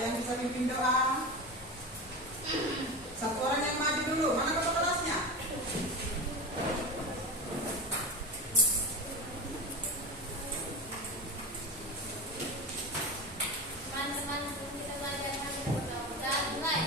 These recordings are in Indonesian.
yang bisa pimpin doa? Satu orang yang maju dulu. Mana kakak kelasnya? Teman-teman, kita belajar kita berdoa. Mulai.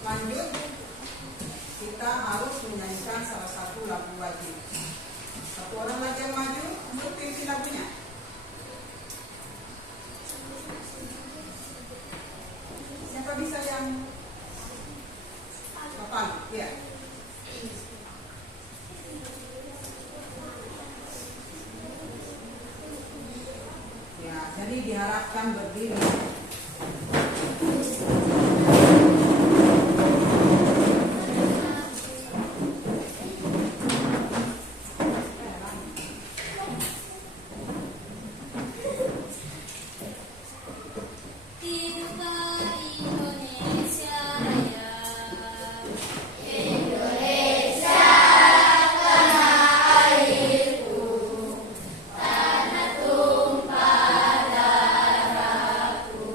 Lanjut, kita harus menyanyikan salah satu lagu wajib. Satu orang lagi yang maju untuk pimpin lagunya. Siapa bisa yang papan? Ya. Ya, jadi diharapkan berdiri. Tanah tumpah darahku.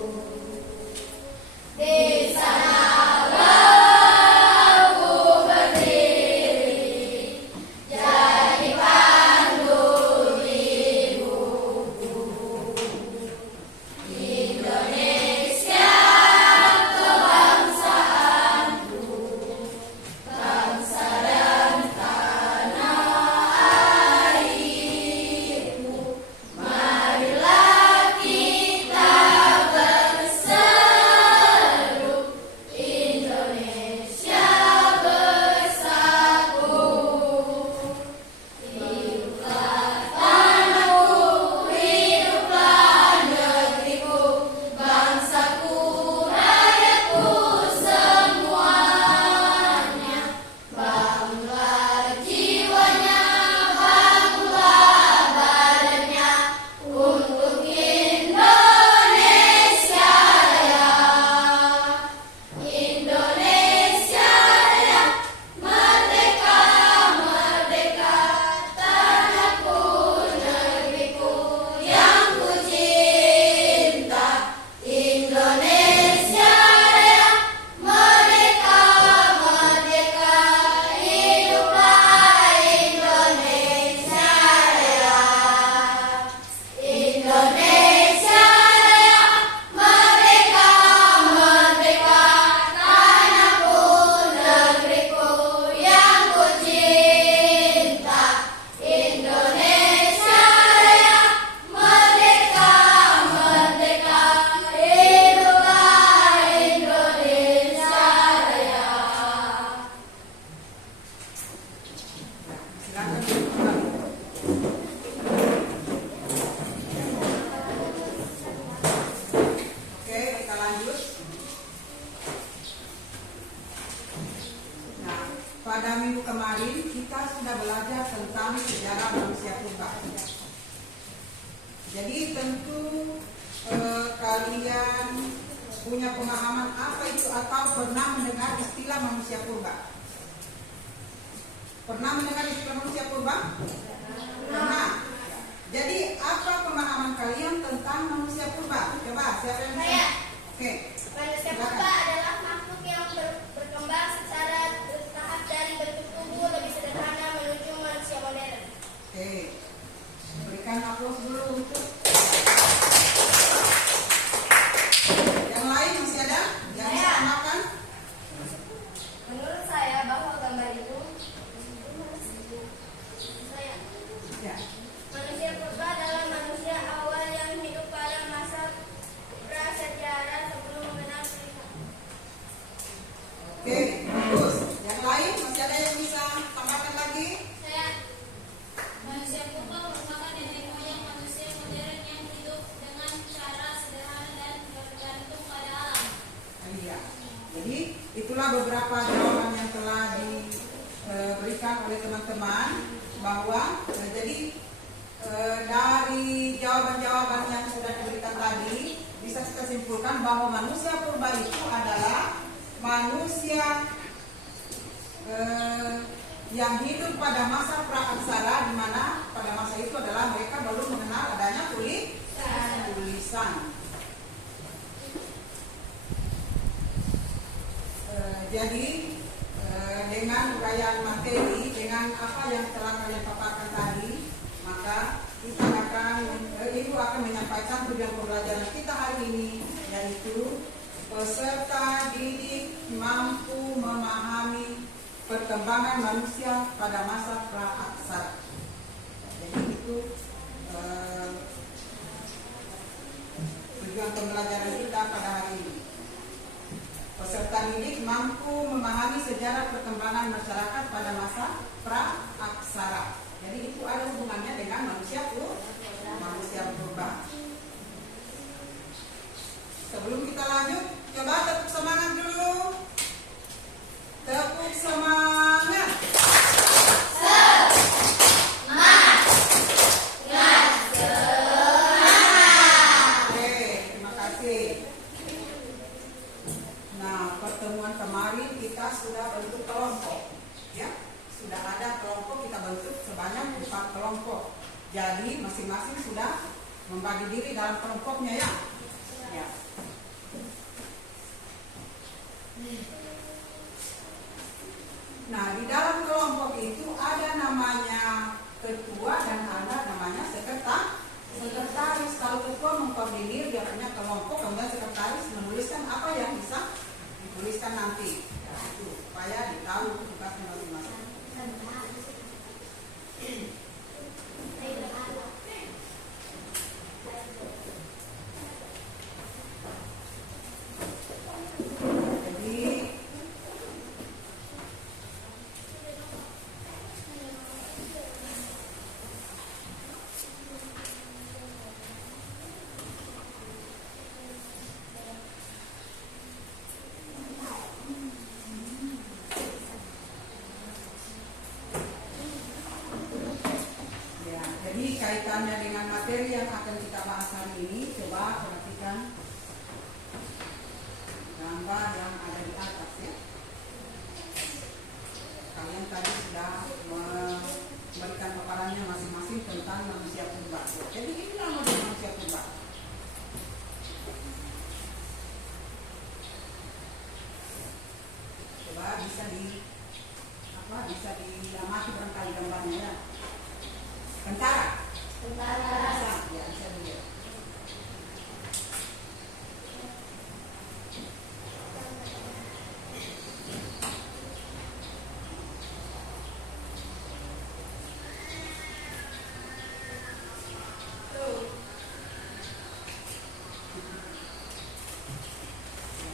sejarah manusia purba. Jadi tentu kalian punya pemahaman apa itu atau pernah mendengar istilah manusia purba? Pernah mendengar istilah manusia purba? Pernah. Jadi apa pemahaman kalian tentang manusia purba? Coba siapa yang bisa? Saya. Oke. Manusia Silakan. purba adalah makhluk yang berkembang secara bertahap dari bentuk tubuh lebih sederhana menuju manusia modern. Oke. Berikan aplaus dulu untuk yang lain. Masih ada yang bisa Saya. makan? Menurut saya bahwa gambar itu Ya. manusia purba adalah manusia awal yang hidup pada masa prasejarah sebelum mengenal Tuhan. Oke, bagus. Yang lain masih ada yang bisa tambahkan lagi? Saya manusia purba merupakan nenek moyang manusia modern yang hidup dengan cara sederhana dan bergantung pada alam. Iya. Jadi itulah beberapa jawaban yang telah diberikan oleh teman-teman bahwa dari jawaban-jawaban yang sudah diberikan tadi bisa kita simpulkan bahwa manusia purba itu adalah manusia yang hidup pada masa praaksara, di mana pada masa itu adalah mereka belum mengenal adanya tulisan. Jadi dengan uraian materi, dengan apa yang telah kalian paparkan tadi, maka Ibu akan menyampaikan tujuan pembelajaran kita hari ini, yaitu peserta didik mampu memahami perkembangan manusia pada masa praaksara. Jadi itu tujuan pembelajaran kita pada hari ini. Peserta didik mampu memahami sejarah perkembangan masyarakat pada masa praaksara. Jadi itu ada hubungannya dengan manusia purba. Sebelum kita lanjut, coba tepuk semangat dulu. Tepuk semangat. Oke, terima kasih. Nah, pertemuan kemarin kita sudah bentuk kelompok, ya. Sudah ada kelompok kita bentuk sebanyak 4 kelompok. Jadi masing-masing sudah membagi diri dalam kelompoknya, ya. Ya. Nah, di dalam kelompok itu ada namanya ketua dan ada namanya sekretaris. Kalau ketua mengkoordinir, dia punya kelompok, kemudian sekretaris menuliskan apa yang bisa dituliskan nanti. Ya, itu supaya ditahu tugasnya masing-masing. Kaitannya dengan materi yang akan kita bahas hari ini, coba perhatikan gambar yang ada di atas, ya. Kalian tadi sudah memberikan paparannya masing-masing tentang manusia purba. Jadi inilah model manusia purba. Coba bisa diamati barangkali gambarnya, ya. Tentara. Ya, bisa dilihat.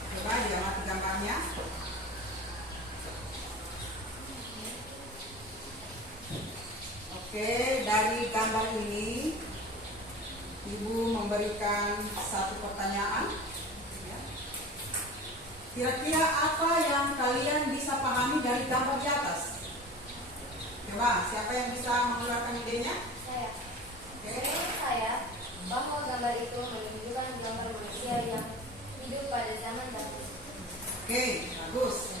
Coba diamati gambarnya. Oke, dari gambar ini Ibu memberikan satu pertanyaan. Kira-kira apa yang kalian bisa pahami dari gambar di atas? Coba, siapa yang bisa mengeluarkan idenya? Saya. Oke. Menurut saya, bahwa gambar itu menunjukkan gambar manusia yang hidup pada zaman dahulu. Oke, bagus.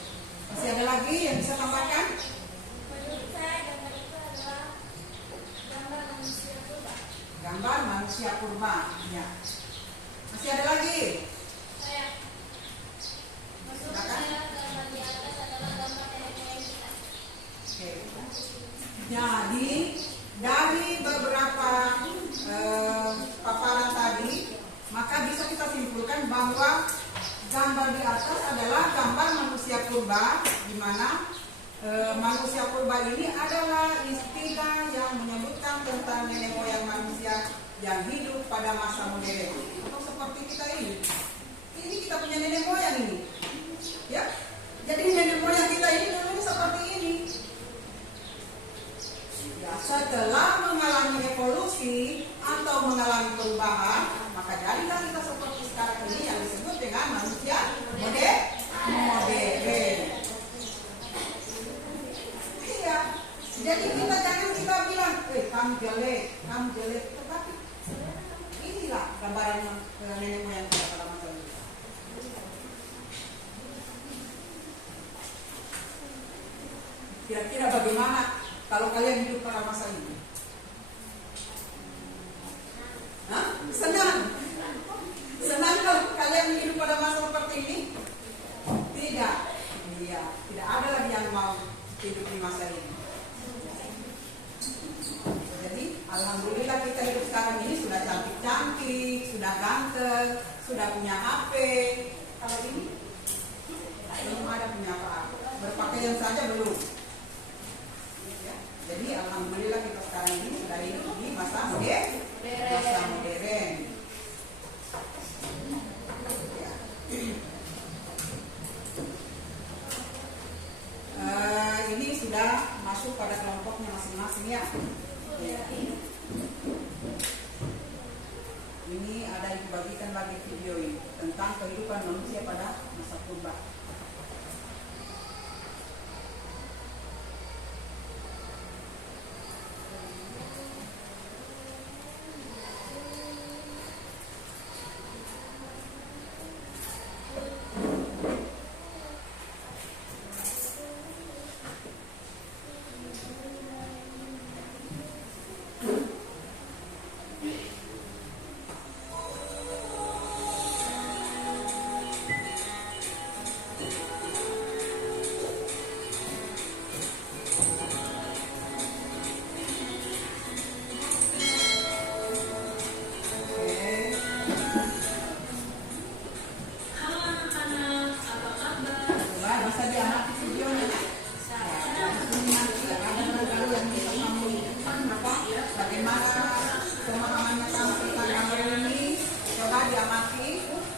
Masih ada lagi yang bisa tambahkan? Menurut saya gambar itu adalah gambar manusia purba. Gambar manusia purba. Ya. Masih ada lagi? Saya. Menurut Silakan. saya gambar di atas adalah gambar nenek moyang kita. Oke. Jadi dari beberapa paparan tadi, maka bisa kita simpulkan bahwa gambar di atas adalah gambar manusia purba, di mana manusia purba ini adalah istilah yang menyebutkan tentang nenek moyang manusia yang hidup pada masa modern. Atau seperti kita ini. Ini kita punya nenek moyang ini. Ya. Jadi nenek moyang kita ini dulu seperti ini. Ya, setelah mengalami evolusi atau mengalami perubahan, maka jadilah kita seperti sekarang ini yang disebut dengan manusia modern. Iya. Jadi kita bilang, kamu jelek, tetapi inilah gambaran nenek moyang kita pada masa itu. Kira-kira bagaimana kalau kalian hidup pada masa ini? Hah? Senang? Senang kalau kalian hidup pada masa seperti ini? Tidak. Iya, tidak ada lagi yang mau hidup di masa ini. Jadi, alhamdulillah kita hidup sekarang ini sudah cantik-cantik, sudah ganteng, sudah punya HP. Kalau ini belum ada punya apa-apa. Berpakaian saja belum. Jadi alhamdulillah kita sekarang ini sudah hidup di masa modern. Ini sudah masuk pada kelompoknya masing-masing ya. Ini ada dibagikan bagi video ini tentang kehidupan manusia pada masa purba.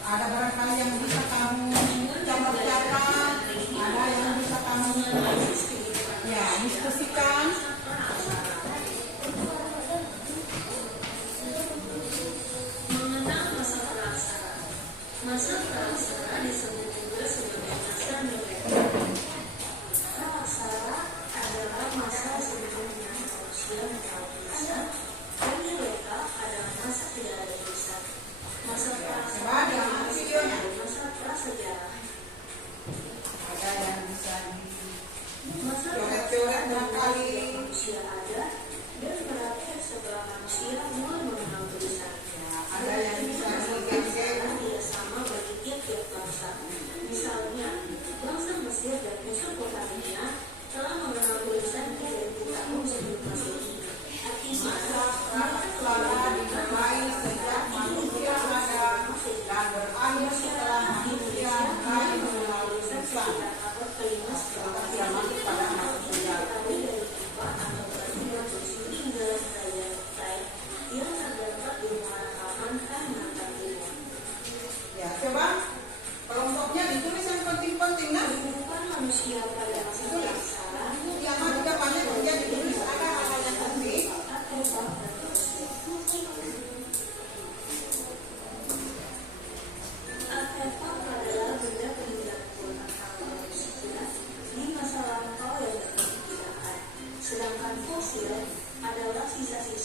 Ada barangkali yang bisa kamu catat, ada yang bisa kamu diskusikan. Mengenal masa praksara. Masa praksara disebut juga sebagai masa Nureka. Praksara adalah masa sebelumnya manusia mengenal desa, dan Nureka adalah masa tidak ada desa. Masa praksara adalah masa prasejarah. Ada yang bisa di coret-coret barangkali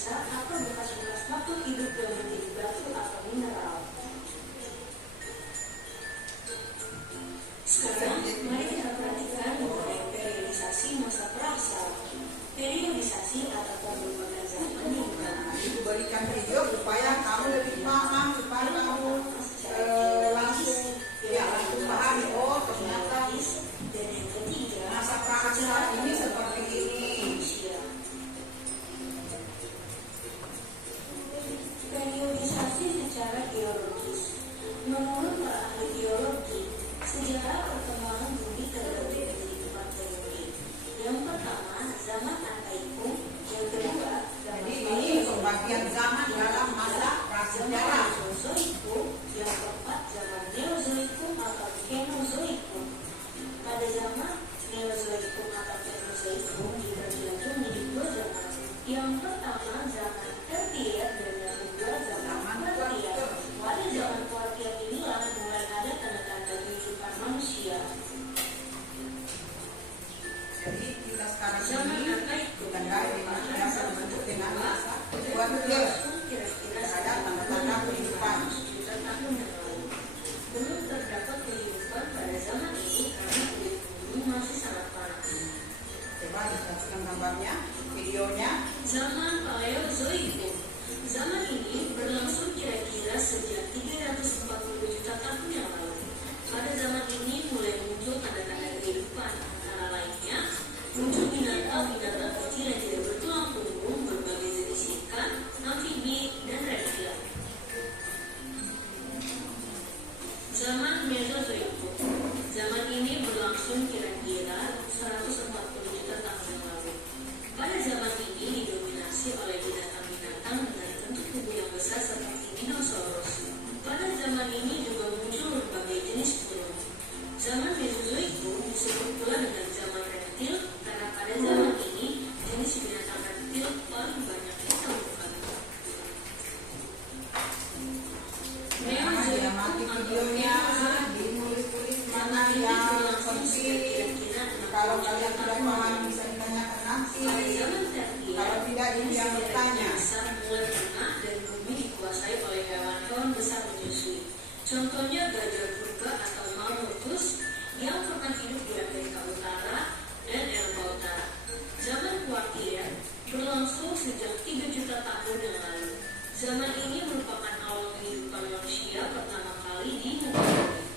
biasa atau bekas-bekas makhluk hidup yang menjadi batu atau mineral. Sekarang, mari kita perhatikan mengenai periodisasi masa praksara. Periodisasi atau pembentukan zaman yang Ibu berikan video supaya kamu lebih paham, supaya kamu langsung paham. Oh, ternyata dan yang ketiga, masa praksara ini seperti ini. Periodisasi secara geologis. Menurut para ahli geologi, sejarah perkembangan bumi terbagi menjadi 4 periode. Yang pertama, zaman Antaikum. Yang kedua, Jadi ini pembagian zaman dalam masa prasejarah. Mesozoikum. Yang keempat, zaman Neozoikum atau Kenozoikum. Pada zaman Neozoikum atau Kenozoikum dibagi lagi menjadi 2 zaman. Yang pertama, zaman Tertier dan yang kedua, zaman Kuartier. Pada zaman Kuartier inilah mulai ada tanda-tanda kehidupan manusia. Jadi kita sekarang Zaman ini Antaikum tanda yang biasa dibentuk dengan masa Kuartier. kira-kira Ada tanda-tanda kehidupan. juta tahun yang lalu. Belum terdapat kehidupan pada zaman ini karena kulit bumi masih sangat panas. Coba diperhatikan gambarnya, videonya. Zaman Paleozoikum. Zaman ini berlangsung kira-kira sejak 340 juta tahun yang lalu. Pada zaman ini mulai muncul tanda-tanda kehidupan, antara lainnya muncul binatang-binatang kecil yang tidak bertulang punggung, berbagai jenis ikan, amfibi, dan reptil. Zaman Mesozoikum. Zaman ini berlangsung kira-kira 140 juta tahun yang lalu. Pada zaman ini didominasi oleh binatang-binatang dengan bentuk tubuh yang besar seperti dinosaurus. Pada zaman ini juga muncul berbagai jenis burung. Zaman Mesozoikum disebut pula dengan zaman reptil karena pada zaman ini jenis binatang reptil paling banyak ditemukan. Dia mati videonya, ditulis-tulis mana yang penting. Kalau kalian tidak paham bisa ditanyakan nanti. Kalau tidak ini yang bertanya. Mulai punah dan bumi dikuasai oleh hewan-hewan besar menyusui. Contohnya gajah purba atau Mammutus yang pernah hidup di Amerika Utara dan Eropa Utara. Zaman Kuartier berlangsung sejak 3 juta tahun yang lalu. Zaman ini merupakan awal kehidupan manusia pertama kali di negara ini.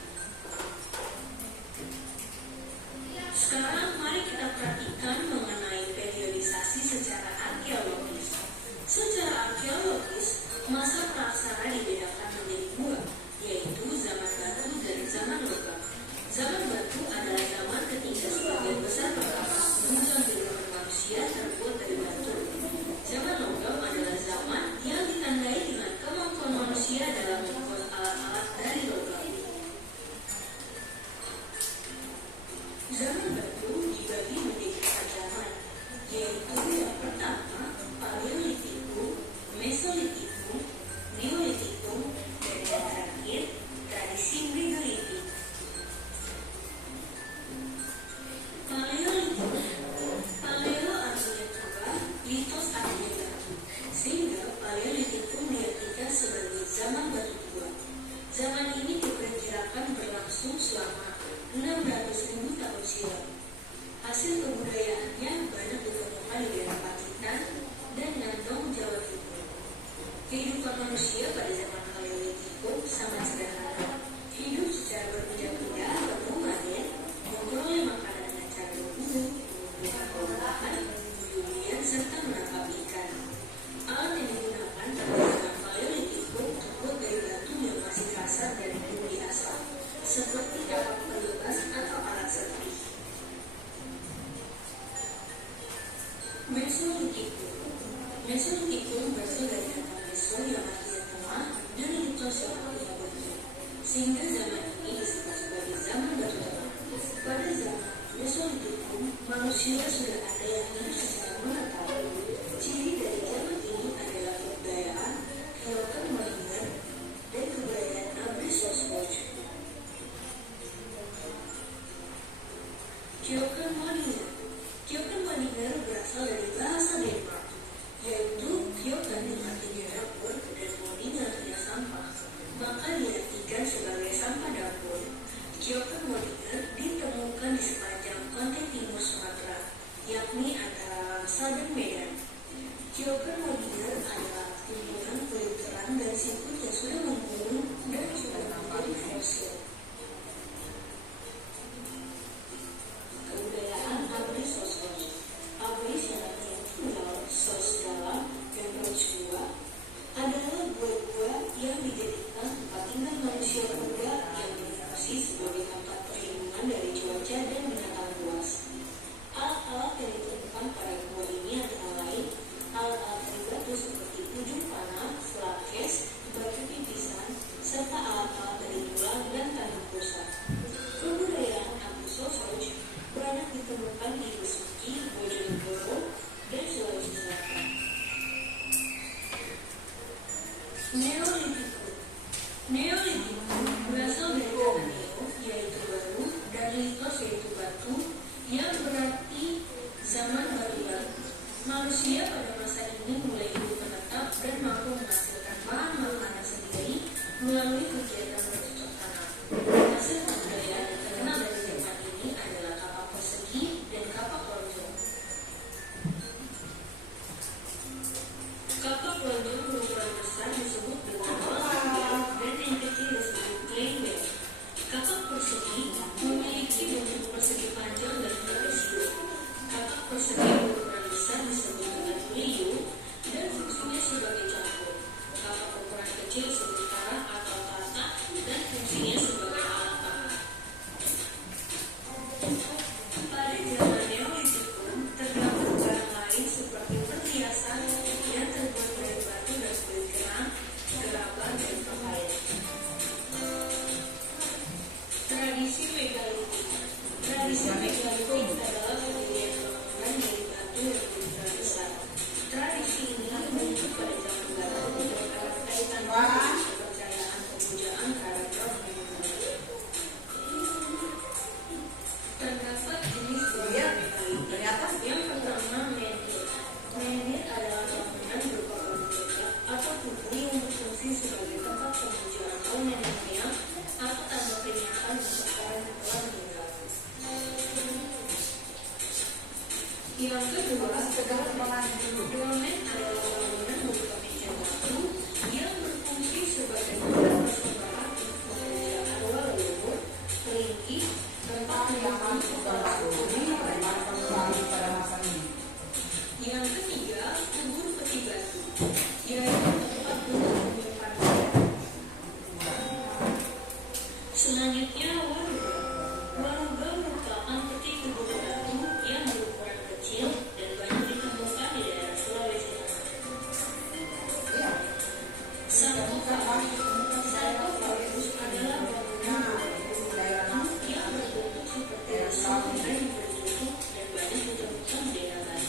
Sekarang mari kita perhatikan mengenai periodisasi secara arkeologis. Secara arkeologis, masa praksara dibedakan menjadi 2, yaitu zaman batu dan zaman logam. Zaman batu adalah zaman ketika sebagian besar perkakas bumi dan kehidupan manusia terbuat dari batu. Zaman logam adalah zaman yang ditandai dengan kemampuan manusia dalam membuat alat-alat dari logam. Zaman batu dibagi menjadi 4 zaman, yaitu yang pertama Paleolitikum, Mesolitikum, Neolitikum, dan yang terakhir tradisi Megalitik. Paleolitikum. Paleo artinya tua, litos artinya batu, sehingga Paleolitikum diartikan sebagai zaman batu tua. Zaman ini diperkirakan berlangsung selama 600.000 tahun silam. Hasil kebudayaannya banyak ditemukan di daerah Pacitan dan Nandong, Jawa Timur. Kehidupan manusia pada zaman Paleolitikum sangat sederhana. Hidup secara berpindah-pindah atau nomaden, memperoleh makanan dengan cara berburu, mengumpulkan olahan, durian, serta menangkap ikan. Alat yang digunakan pada zaman Paleolitikum terbuat dari batu yang masih kasar dan bumi asam, seperti kapak pelebas atau alat serpih. Mesolitikum. Mesolitikum berasal dari kata meso yang artinya tengah dan litos yang artinya batu, sehingga zaman ini disebut sebagai zaman batu tengah. Pada zaman Mesolitikum, manusia sudah ada yang hidup secara menetap. Ciri dari zaman ini adalah kebudayaan Kyokan Mohinger dan kebudayaan Abruzos. Kyokan Mohinger. Kyokan Mohinger berasal dari bahasa Denmark, yaitu Kyokan Neolitikum berasal dari kata neo, yaitu baru, dan litos, yaitu batu, yang berarti zaman baru-baru. Manusia pada masa ini mulai hidup menetap dan mampu menghasilkan bahan makanan sendiri melalui kegiatan bercocok tanam. Hasil budidaya yang terkenal dari zaman ini adalah kapak persegi dan kapak lonjong. Kapak lonjong berukuran besar disebut dengan persegi dan yang kecil disebut claymore. Kapak persegi memiliki bentuk persegi panjang dan trapesius. Kapak persegi berukuran besar disebut dengan liu dan fungsinya sebagai cangkul. Kapak ukuran kecil disebut karang atau tata dan fungsinya sebagai alat pangan. Pada zaman Neolitikum terdapat barang lain seperti perhiasan yang terbuat dari batu dan kulit kerang, gerabah dan pakaian. Tradisi megalitik. Tradisi megalitik adalah pendirian bangunan dari batu yang berukuran besar. Tradisi ini muncul pada zaman baru dan erat kaitan dengan kepercayaan pemujaan karakter manusia. Terdapat jenis bangunan megalitik. Yang pertama, menhir. Menhir adalah bangunan berupa batu tegak atau tugu yang berfungsi sebagai tempat pemujaan kaum nenek moyang atau tanda peringatan untuk orang yang telah meninggal. Yang kedua, dolmen adalah bangunan berupa meja batu yang berfungsi sebagai tempat persembahan untuk pemujaan arwah leluhur, kelingking, tempat yang Yang ketiga, kubur peti batu, yaitu tempat untuk menyimpan mayat. Selanjutnya, waruga. Waruga merupakan peti kubur batu yang berukuran kecil dan banyak ditemukan di daerah Sulawesi Tengah. Sarkofagus adalah bangunan batu yang berbentuk seperti resum dan bertutup dan banyak ditemukan di daerah.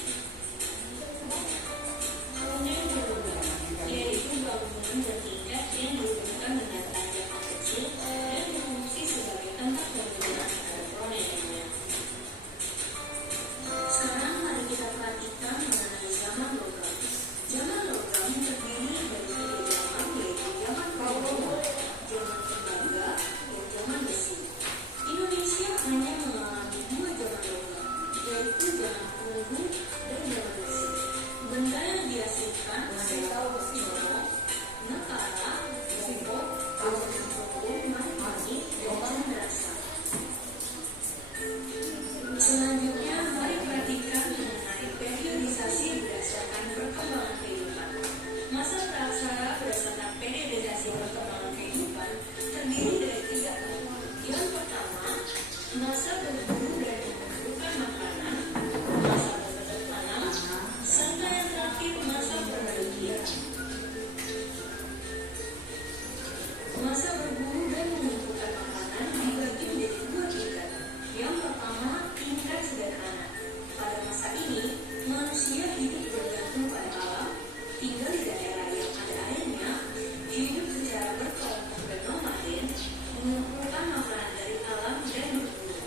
Kolonial waruga, yaitu bangunan bertingkat yang dihubungkan dengan tanjakan kecil dan berfungsi sebagai tempat pemujaan terhadap roh neneknya. Sekarang mari kita perhatikan mengenai zaman logam. Zaman logam terdiri dari tiga zaman, yaitu zaman prabowo, zaman tembaga, dan zaman besi. Indonesia hanya mengalami dua zaman logam, yaitu zaman perunggu dan zaman besi. Benda yang dihasilkan adalah boro, nekara, bongkok, mani, dan candrasa. Selanjutnya, mari perhatikan mengenai periodisasi berdasarkan perkembangan kehidupan. Masa praksara berdasarkan periodisasi perkembangan kehidupan terdiri dari tiga tahap. Yang pertama, masa berburu dan mengumpulkan makanan, masa bercocok tanam, serta yang terakhir masa perdagangan. Masa berburu dan mengumpulkan makanan dibagi menjadi dua tingkat. Yang pertama, tingkat sederhana. Pada masa ini, manusia hidup bergantung pada alam, tinggal di daerah yang ada airnya, hidup secara berkelompok dan nomaden, mengumpulkan makanan dari alam dan berburu.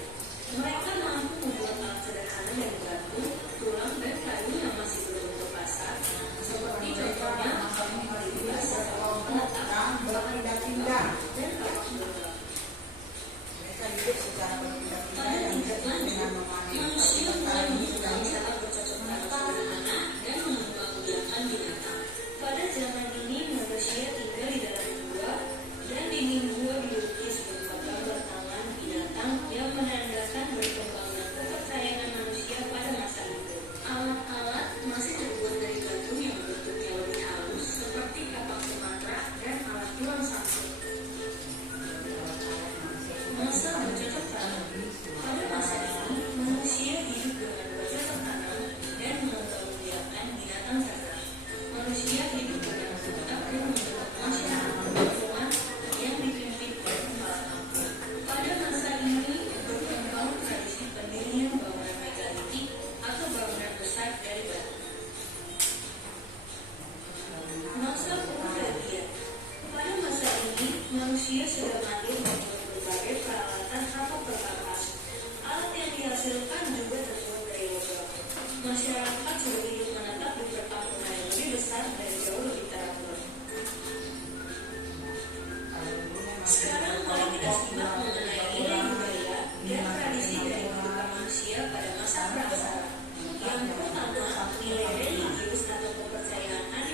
Mereka mampu membuat alat sederhana dari batu, tulang, dan kayu yang masih berbentuk kasar, seperti contohnya hari biasa, penetakan, berpindah-pindah. dan kapak logam. Mereka hidup secara berpindah-pindah Pada dan tingkat dengan lanjut, memanen manusia mulai kayu menyukai dan cara bercocok tanam sederhana dan mengembangbiakkan binatang.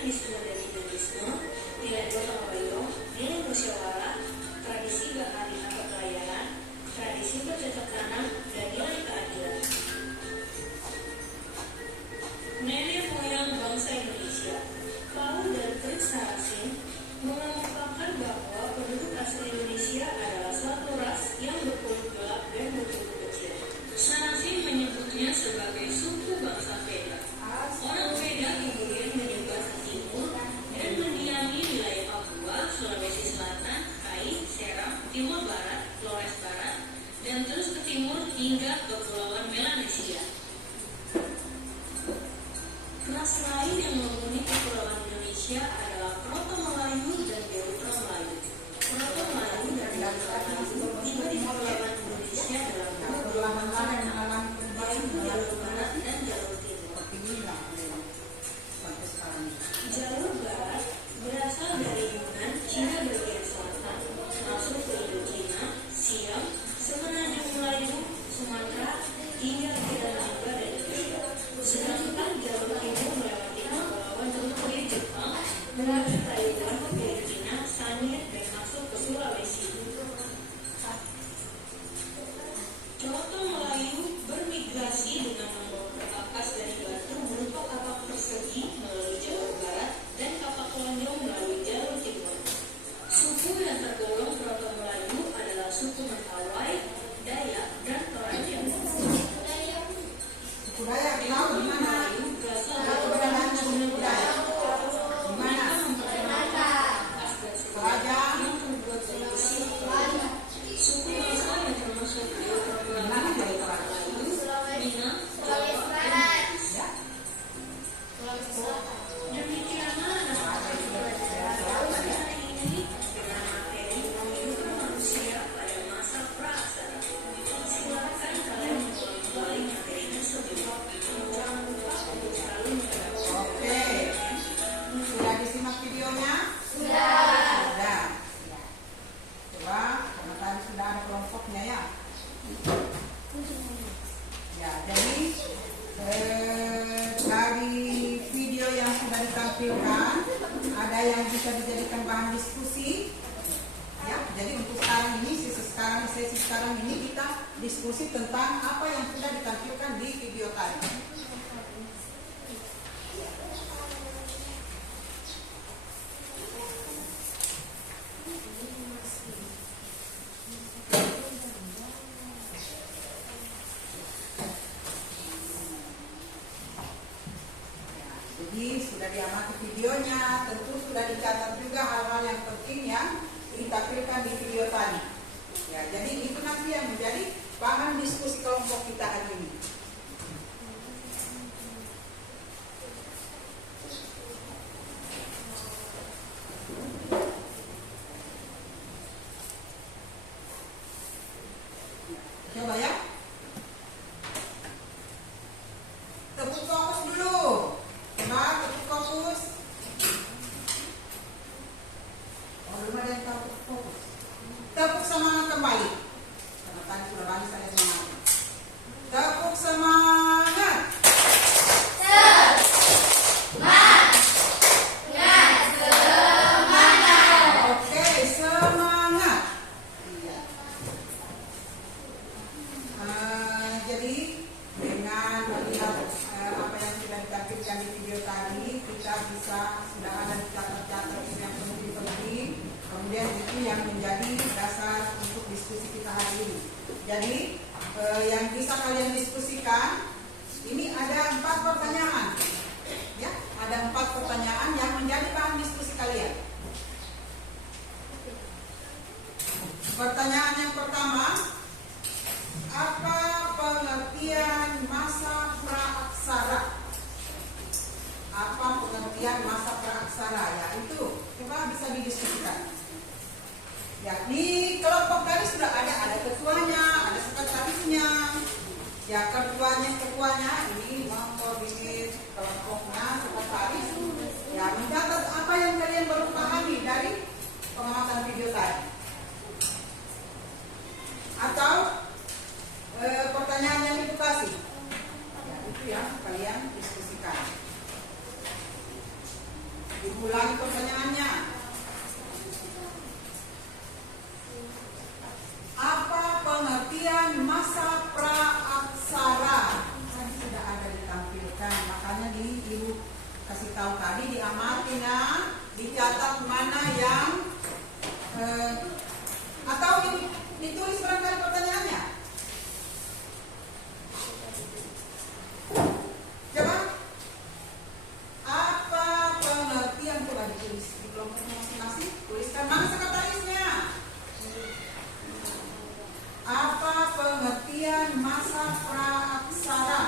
mekanisme dan dinamisme, nilai gotong royong, nilai musyawarah, tradisi keahlian pelayanan, tradisi bercocok tanam, dan nilai keadilan. Nenek moyang bangsa Indonesia, Paul dan Fritz Saracen mengungkapkan bahwa penduduk asli Indonesia adalah suatu ras yang berkulit gelap dan bertubuh kecil. Saracen menyebutnya sebagai suku bangsa Veda. Orang Veda kemudian menyebar ke timur dan mendiami wilayah Papua, Sulawesi Selatan, Kai, Seram, Timur Barat, Flores Barat, dan terus ke timur hingga ke Kepulauan Melanesia. Ras lain yang menghuni Kepulauan Indonesia adalah Proto-Melayu dan Deutero-Melayu. Proto-Melayu dan Deutero-Melayu tiba di Kepulauan Indonesia dalam jalur barat dan jalur timur. Jalur barat berasal dari Yunan, Cina bagian selatan, masuk ke Indochina, Siam, Semenanjung Melayu, Sumatera, hingga ke Java dan Indonesia. Sedangkan jalur timur melewati kepulauan Turki, Jepang, menuju Taiwan, Filipina, Sangihe, dan masuk ke Sulawesi. Proto-Melayu bermigrasi dengan membawa perkakas dari batu berupa kapak persegi melalui jalur barat dan kapak lonjong melalui jalur timur. Suku yang tergolong Proto-Melayu adalah suku Mentawai, Dayak, dan Toraja. Suku Dayak tahu di mana? Berasal Aku dari berada di suku Dayak. Di mana? Toraja. yang terbuat dari besi. Suku bangsa yang termasuk Di mana dari Toraja? Minang, Sulawesi Barat. Ya. Sulawesi Selatan. demikianlah hari ini dengan materi kehidupan manusia pada masa pra-aksara. Silakan kalian mengulang kembali materi tersebut. Jangan lupa untuk selalu mendengarkan. Oke. Sudah disimak videonya? Sudah. Sudah. Coba, karena tadi sudah ada kelompoknya ya. Ya, jadi dari video yang sudah ditampilkan ada yang bisa dijadikan bahan diskusi. Ya, jadi untuk sesi sekarang ini kita diskusi tentang apa yang sudah ditampilkan di video tadi. Jadi sudah diamati videonya, tentu sudah dicatat juga hal-hal yang penting yang ditampilkan di video tadi. Ya, jadi itu nanti yang menjadi bahan diskusi kelompok kita hari ini. Coba ya. Tepuk fokus dulu. Coba tepuk fokus. Oh, belum ada yang tepuk fokus. Tepuk semangat kembali. Karena tadi sudah banyak saya semangat. Tepuk semangat. Oke, semangat. Iya. Jadi dengan melihat apa yang sudah ditampilkan di video tadi, kita bisa sudah ada catat-catat yang penting-penting. Kemudian itu yang menjadi dasar untuk diskusi kita hari ini. Jadi yang bisa kalian diskusikan ini ada 4 pertanyaan. Ya, ada 4 pertanyaan yang menjadi bahan diskusi kalian. Pertanyaan yang pertama, apa pengertian masa praaksara? Apa pengertian masa praaksara? Ya itu, coba bisa didiskusikan. Ya, di kelompok tadi sudah ada ketuanya, ada sekretarisnya. Ya, ketuanya ini mengkoordinir kelompoknya, sekretaris. Ya, mencatat apa yang kalian baru pahami dari pengamatan video tadi. Atau pertanyaan yang edukasi. Ya, itu yang kalian diskusikan. Diulangi pertanyaannya. Apa pengertian masa praaksara? Tadi sudah ada ditampilkan, makanya ibu kasih tahu tadi, diamati nah, dicatat mana yang atau ditulis barangkali pertanyaannya. Coba. Apa pengertian, coba ditulis di kelompok masing-masing. Tuliskan mana sekretarisnya. Apa pengertian masa praaksara?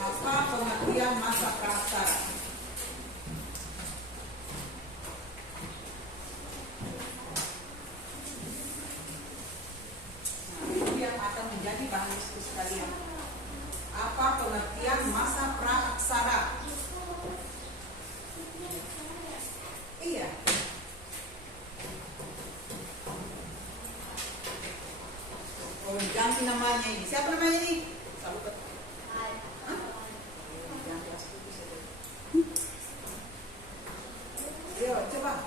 Apa pengertian masa praaksara? Nah, itu yang akan menjadi bahan diskusi kalian. Apa pengertian masa praaksara? Iya. Oh, ganti namanya ini. Siapa namanya ini? Ayo, coba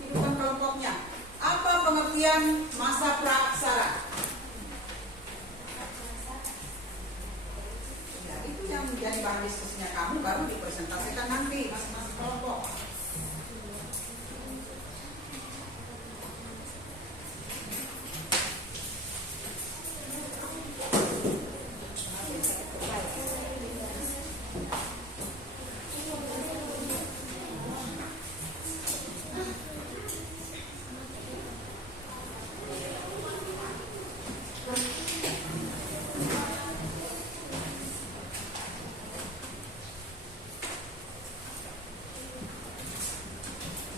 hidupkan kelompoknya. Apa pengertian masa praaksara? Ya, itu yang menjadi bahan diskusinya kamu, baru dipresentasikan nanti masing-masing kelompok.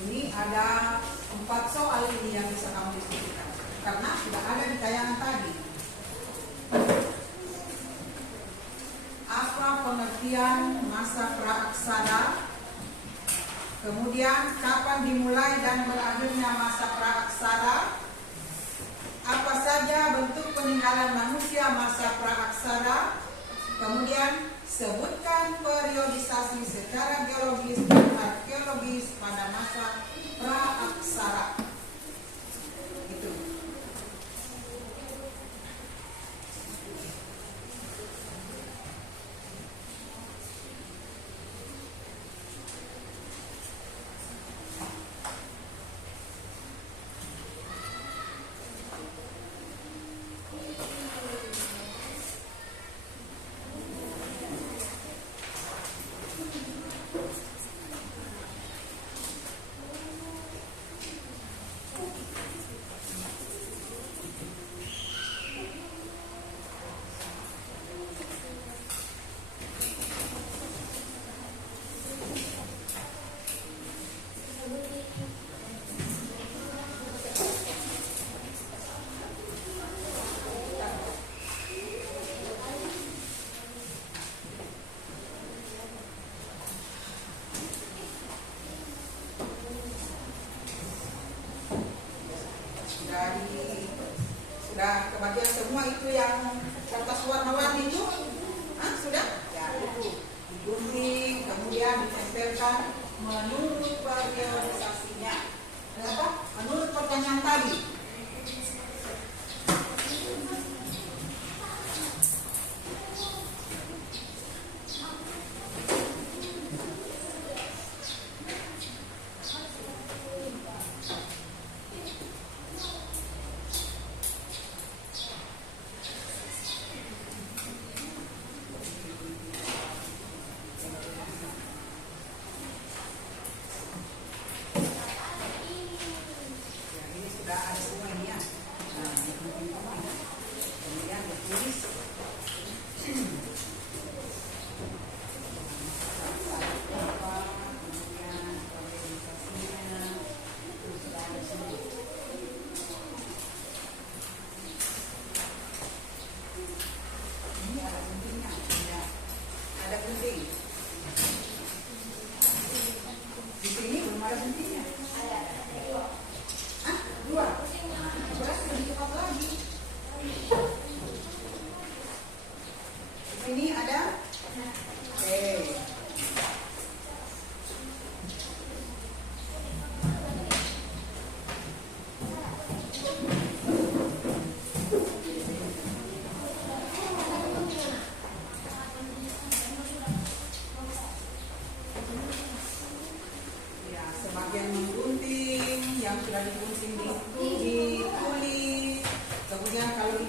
Ini ada 4 soal ini yang bisa kamu diskusikan karena sudah ada di tayangan tadi. Apa pengertian masa praaksara? Kemudian kapan dimulai dan berakhirnya masa praaksara? Apa saja bentuk peninggalan manusia masa praaksara? Kemudian sebutkan periodisasi secara geologis dan arkeologis pada masa praaksara. Itu. Sudah kebagian semua itu yang kertas warna-warni itu? Hah, sudah? Ya, itu digunting, kemudian ditempelkan menurut periodisasinya. Kenapa? Menurut pertanyaan tadi. Sudah ada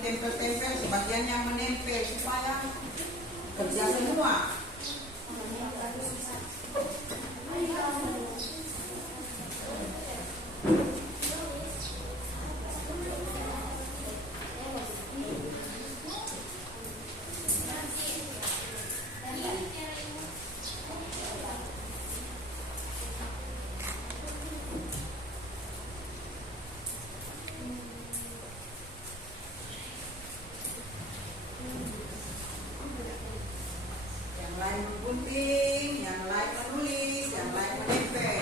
ditempel-tempel, sebagian yang menempel supaya kerja semua. Yang lain gunting, yang lain menulis, yang lain menempel.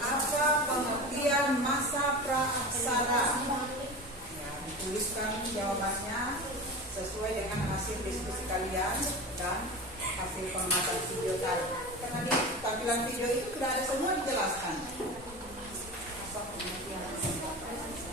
Apa pengertian masa praaksara? Ya, dituliskan jawabannya sesuai dengan hasil diskusi kalian dan hasil pengamatan video tadi. Karena di tampilan video itu sudah ada semua dijelaskan. Apa pengertian masa praaksara?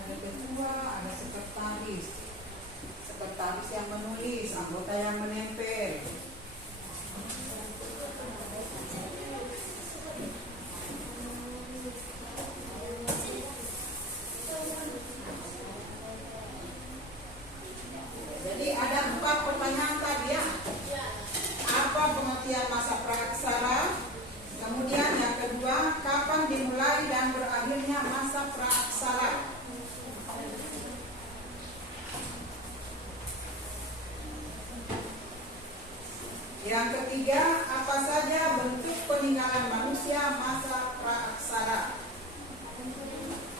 Ada ketua, ada sekretaris. Sekretaris yang menulis, anggota yang menempel. Jadi ada 4 pertanyaan tadi ya. Apa pengertian masa praaksara? Kemudian yang kedua, kapan dimulai dan berakhirnya masa praaksara? Yang ketiga, apa saja bentuk peninggalan manusia masa praaksara?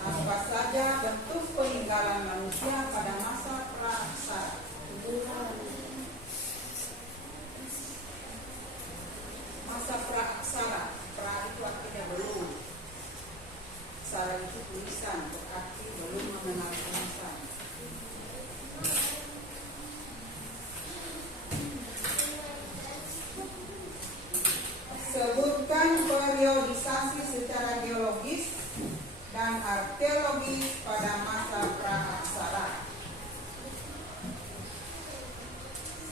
Apa saja bentuk peninggalan manusia pada masa praaksara? Masa praaksara, pra itu artinya belum. Aksara itu tulisan, berarti belum mengenal tulisan. Sebutkan periodisasi secara geologis dan arkeologis pada masa praaksara.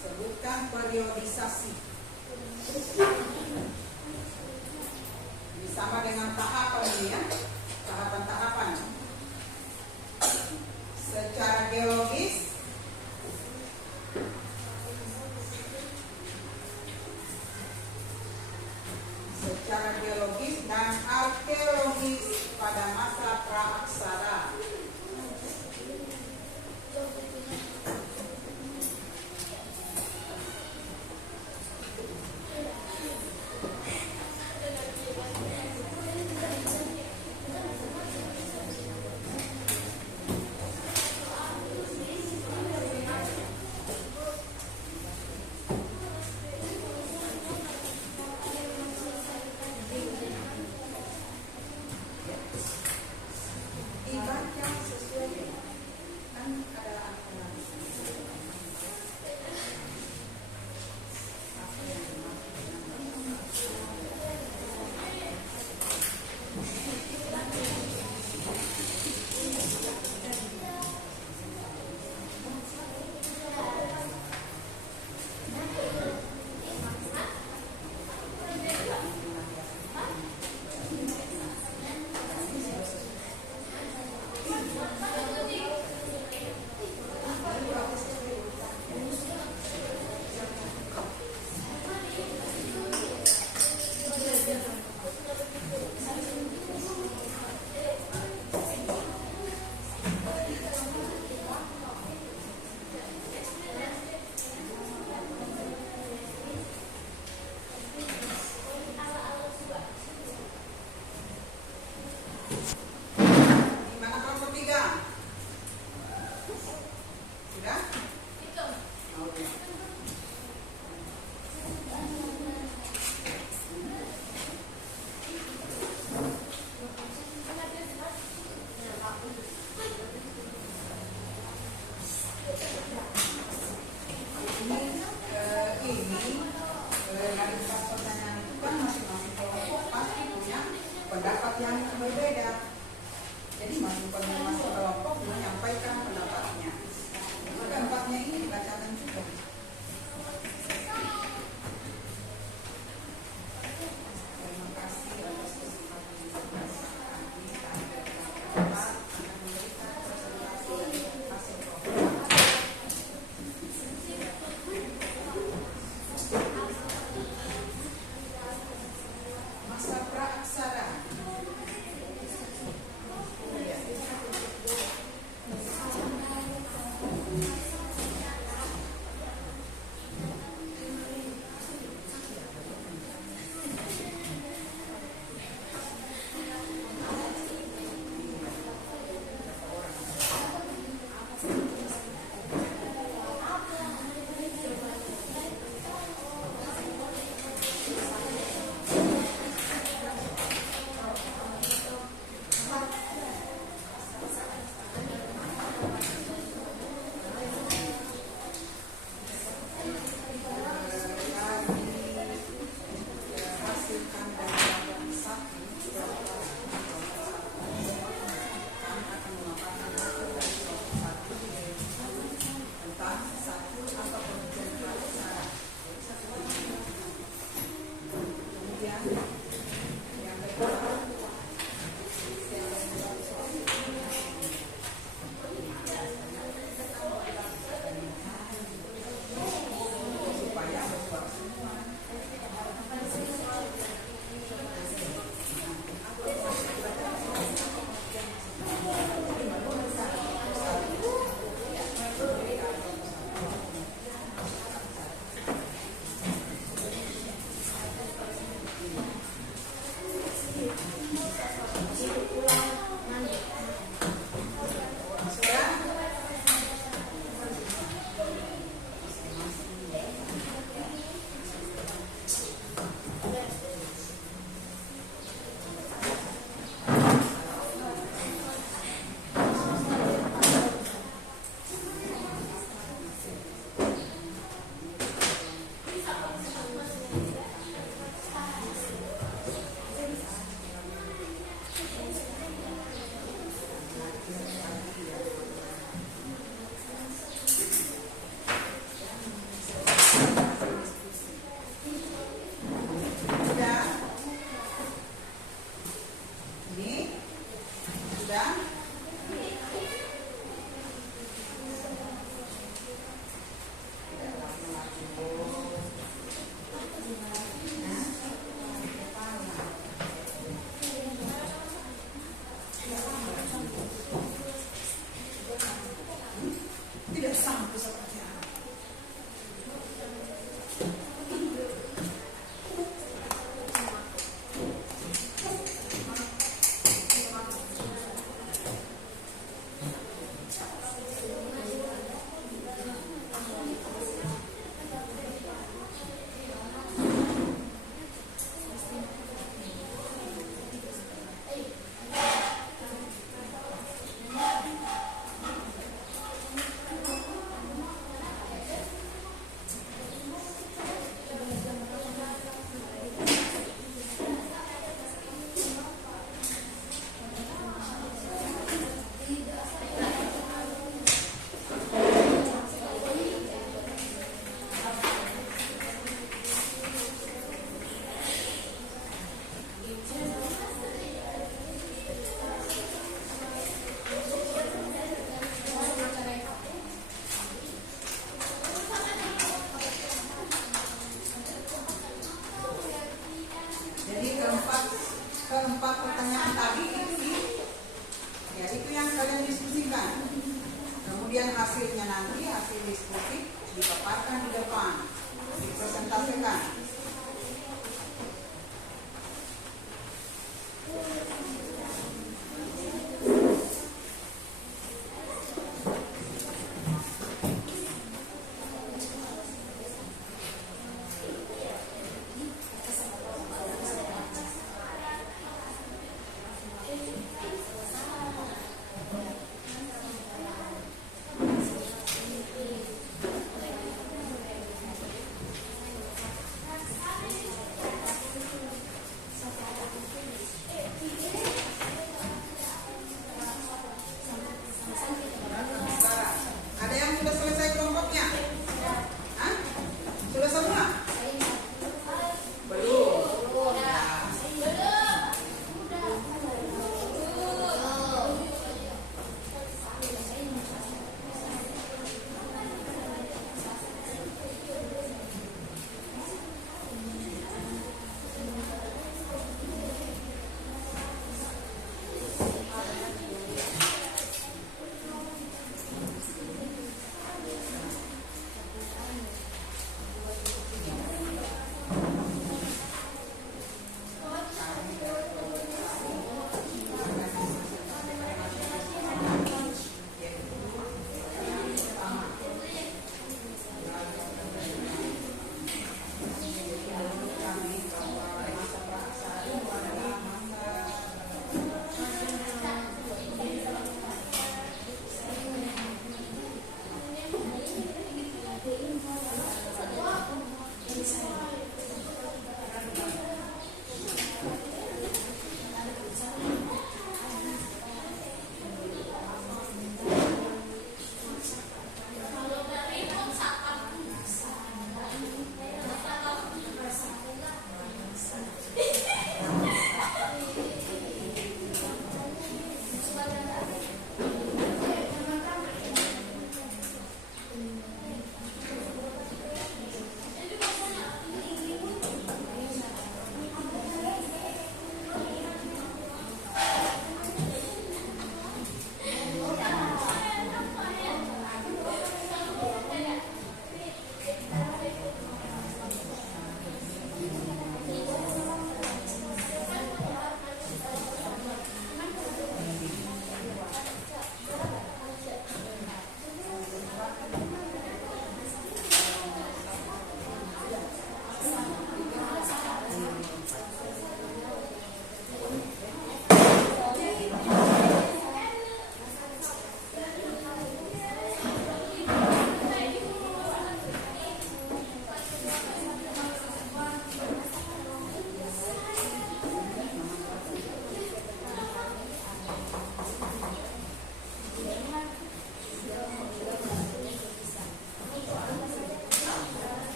Sebutkan periodisasi. Ini sama dengan tahapan ini ya, tahapan-tahapan. Secara geologis, dan arkeologis pada masa praaksara. masuk kelompok menyampaikan pendapatnya. Maka empatnya ini dibacakan juga. Terima kasih atas kesempatan yang diberikan. Kita akan memberikan presentasi hasil program. Masa praaksara. keempat pertanyaan tadi itu yang kalian diskusikan. Kemudian hasilnya nanti, hasil diskusi dipaparkan di depan, dipresentasikan.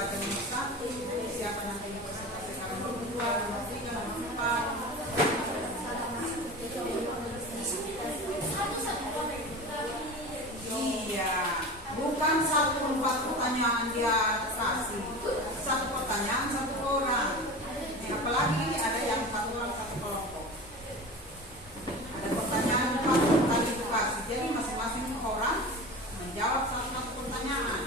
baca nomor 1, siapa nanti yang peserta sekarang nomor 2, nomor 3, nomor 4. Iya, bukan 1 pertanyaan dia kasih, 1 pertanyaan 1 orang. Apalagi ada yang 4 orang 1 kelompok. Ada pertanyaan 4 kali edukasi, jadi masing-masing orang menjawab 1 pertanyaan.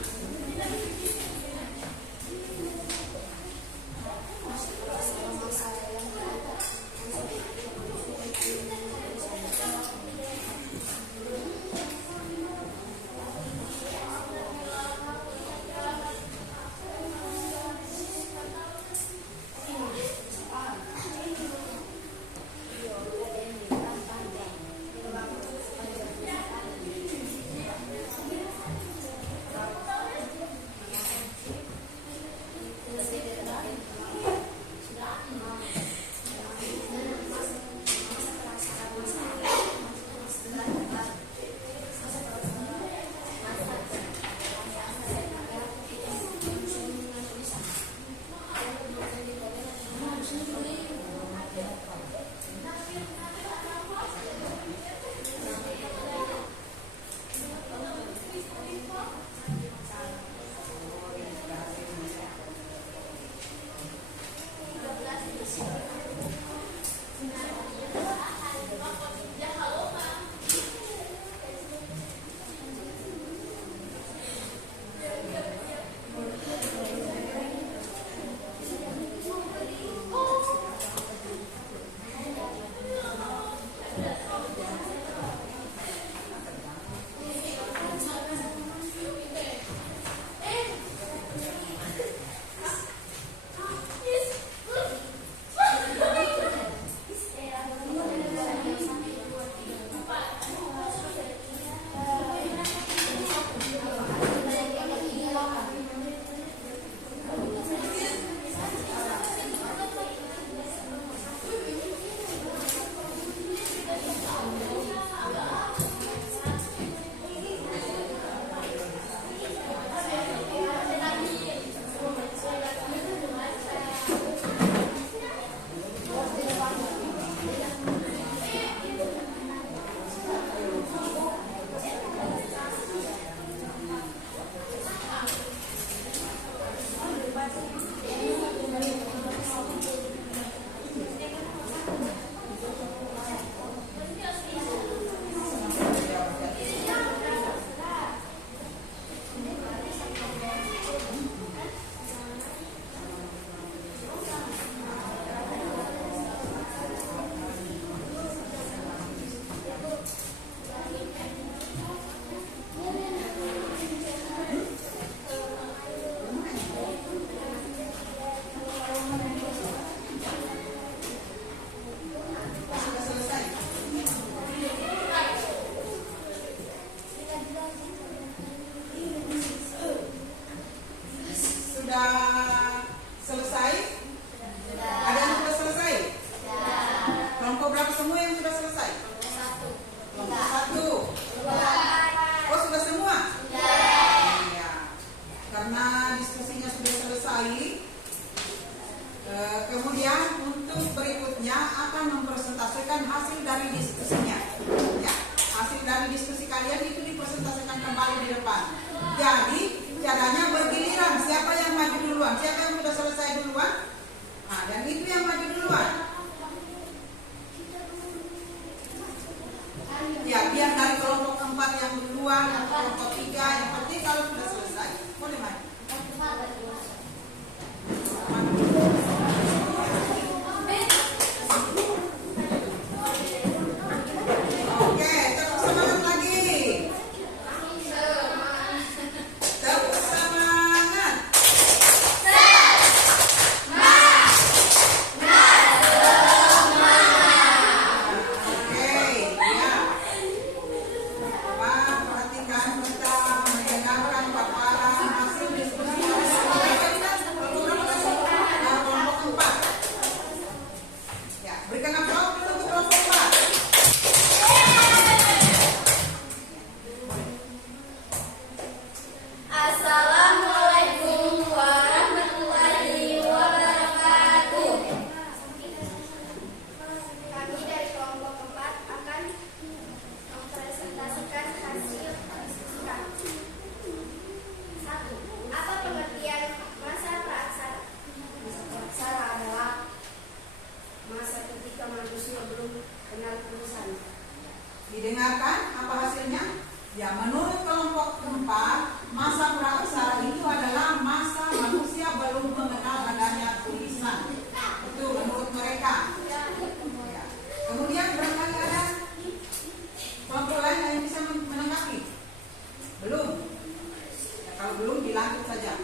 lanjut saja.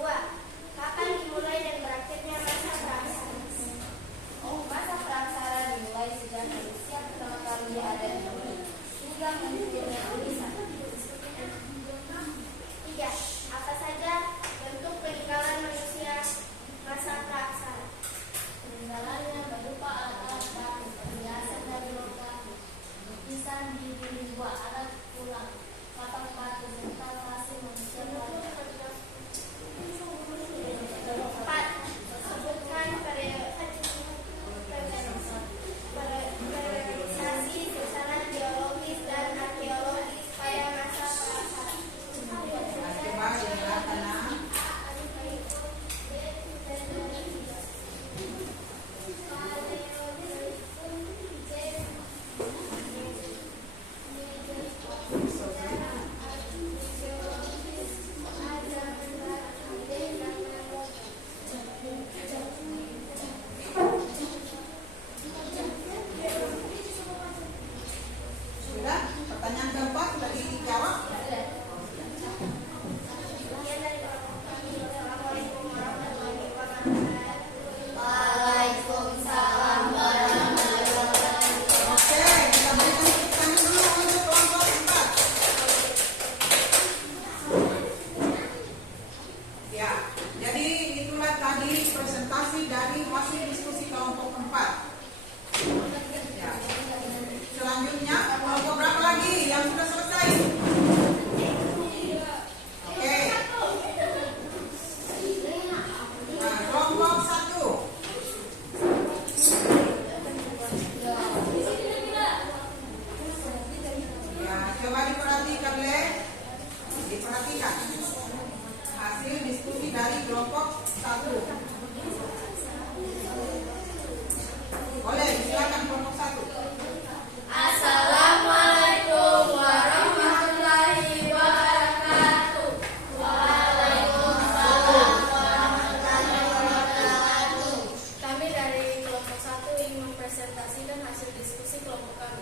2. Kapan dimulai dan berakhirnya masa praksara? Masa praksara dimulai sejak manusia pertama kali ada di bumi hingga munculnya tulisan. 3. Apa saja bentuk peninggalan manusia masa praksara? Peninggalannya berupa alat batu, perhiasan dari logam, lukisan di dinding gua, alat tulang, patok batu, serta pasir manusia pada. 4. Sebutkan periodisasi besaran geologis dan arkeologis pada masa praksara. Coba dijelaskan. Sudah? Pertanyaan keempat sudah dijawab? Waalaikumsalam warahmatullahi wabarakatuh. Oke, kita berikan tepuk tangan dulu untuk kelompok 4. Ya, jadi itulah tadi presentasi dari hasil diskusi kelompok 4. Ya. Selanjutnya kelompok berapa lagi yang sudah selesai? Oke. Nah, kelompok 1. Ya, coba diperhatikan, diperhatikan hasil diskusi dari kelompok 1. Boleh, silakan kelompok 1. Assalamualaikum warahmatullahi wabarakatuh. Waalaikumsalam warahmatullahi wabarakatuh. Kami dari kelompok 1 ingin mempresentasikan hasil diskusi kelompok kami.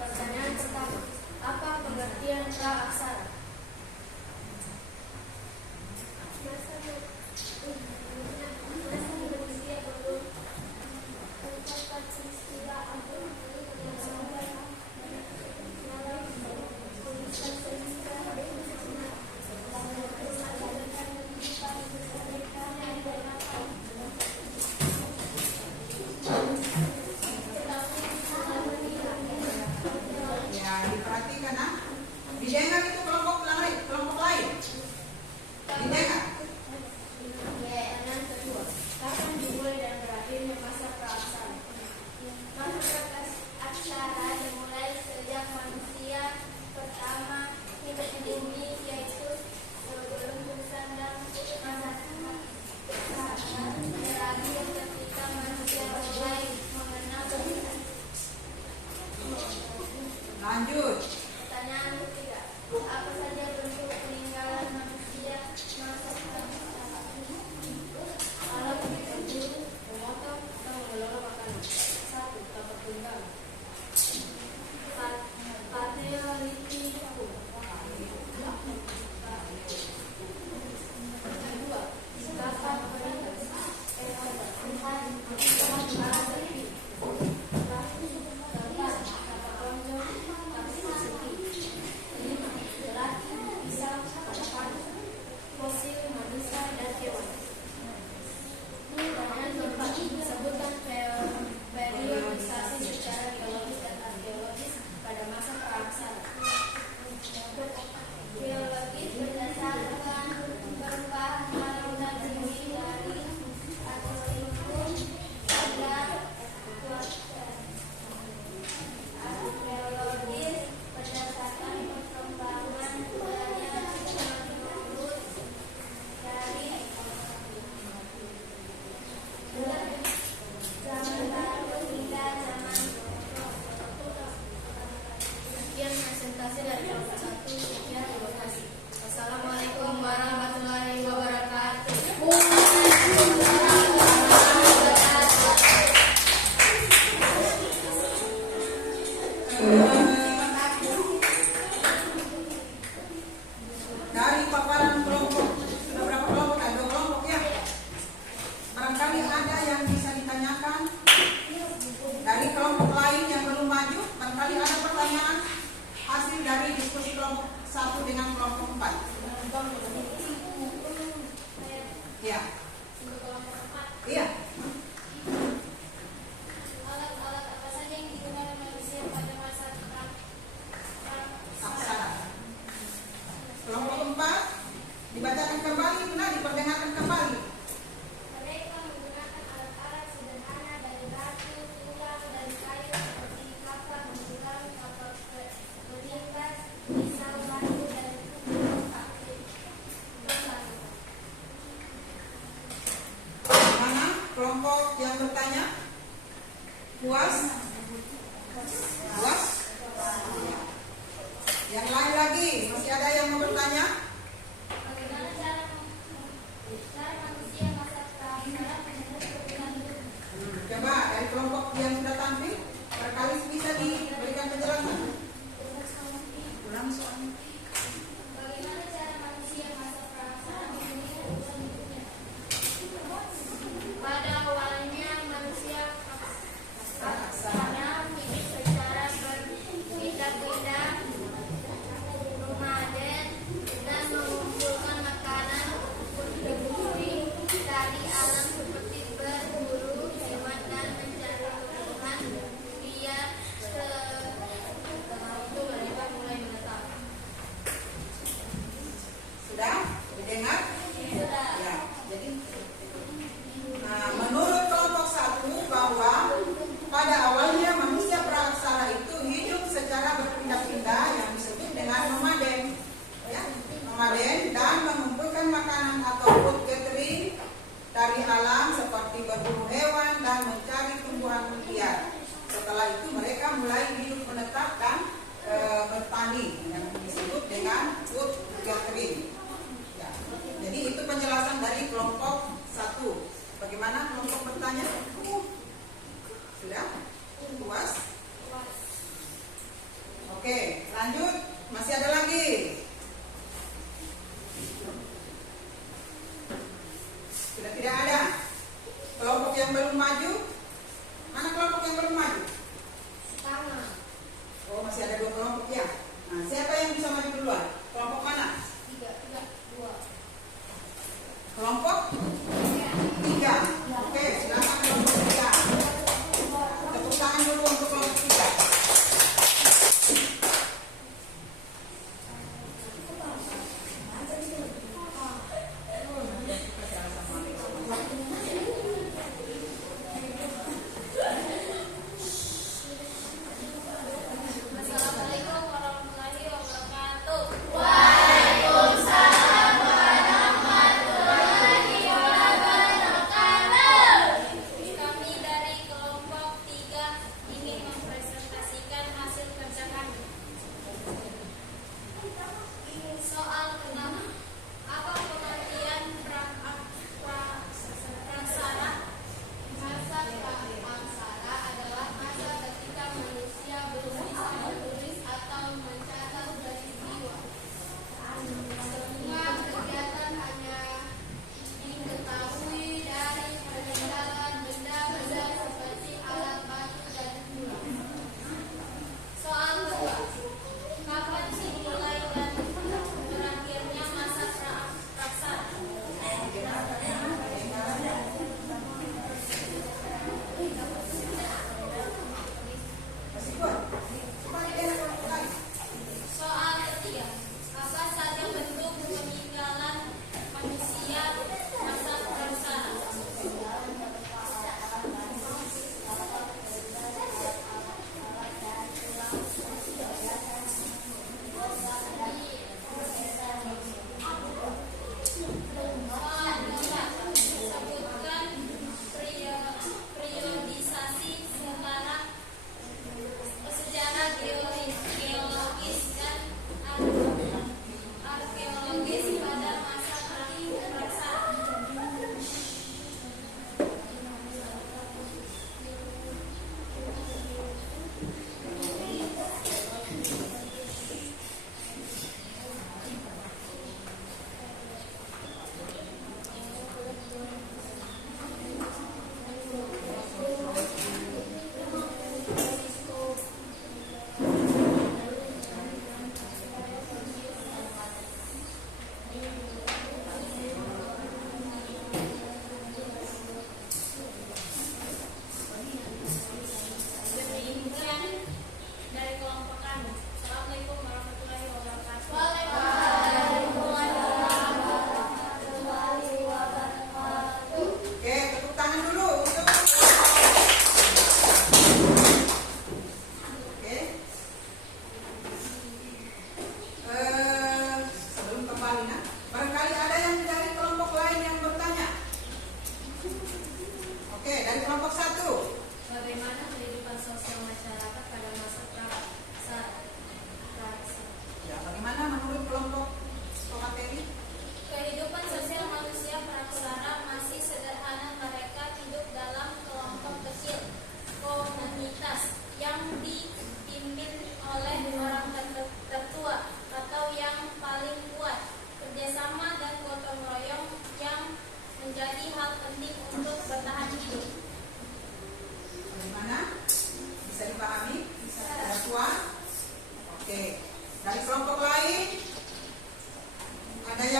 Pertanyaan pertama, apa pengertian praaksara? Ya, diperhatikan nah. Didengar itu kelompok lain, kelompok lain. Didengar. Pertanyaan kedua, kapan dimulai dan berakhirnya masa praaksara? Masa praaksara dimulai sejak manusia pertama hidup di bumi, yaitu sebelum tulisan dan masa praaksara berakhir ketika manusia mulai mengenal tulisan. Lanjut. Pertanyaan ketiga, dari diskusi kelompok 1 dengan kelompok 4? Ya. Iya. Alat-alat apa saja yang digunakan manusia pada masa Aksara. Kelompok 4 dibacakan kembali, benar, diperdengarkan kembali. Mereka menggunakan alat-alat sederhana dari batu, tulang, dan kayu seperti kapal menyelam, kapal melintas, pisau, batu, dan kaki. Mana kelompok yang bertanya? Puas? Puas? Yang lain lagi, masih ada yang mau bertanya? Bagaimana cara manusia masa prasejarah menyebut kebutuhan hidup? Coba dari kelompok yang sudah tampil, barangkali bisa diberikan penjelasan. Ulang soalnya. Bagaimana cara manusia masa prasejarah menyebut kebutuhan hidupnya? Pada awalnya manusia hanya hidup secara berpindah-pindah, nomaden, dan mengumpulkan makanan dibutuhkan dari alam seperti berburu, hewan, dan mencari kebutuhan biar itu mereka mulai menetap.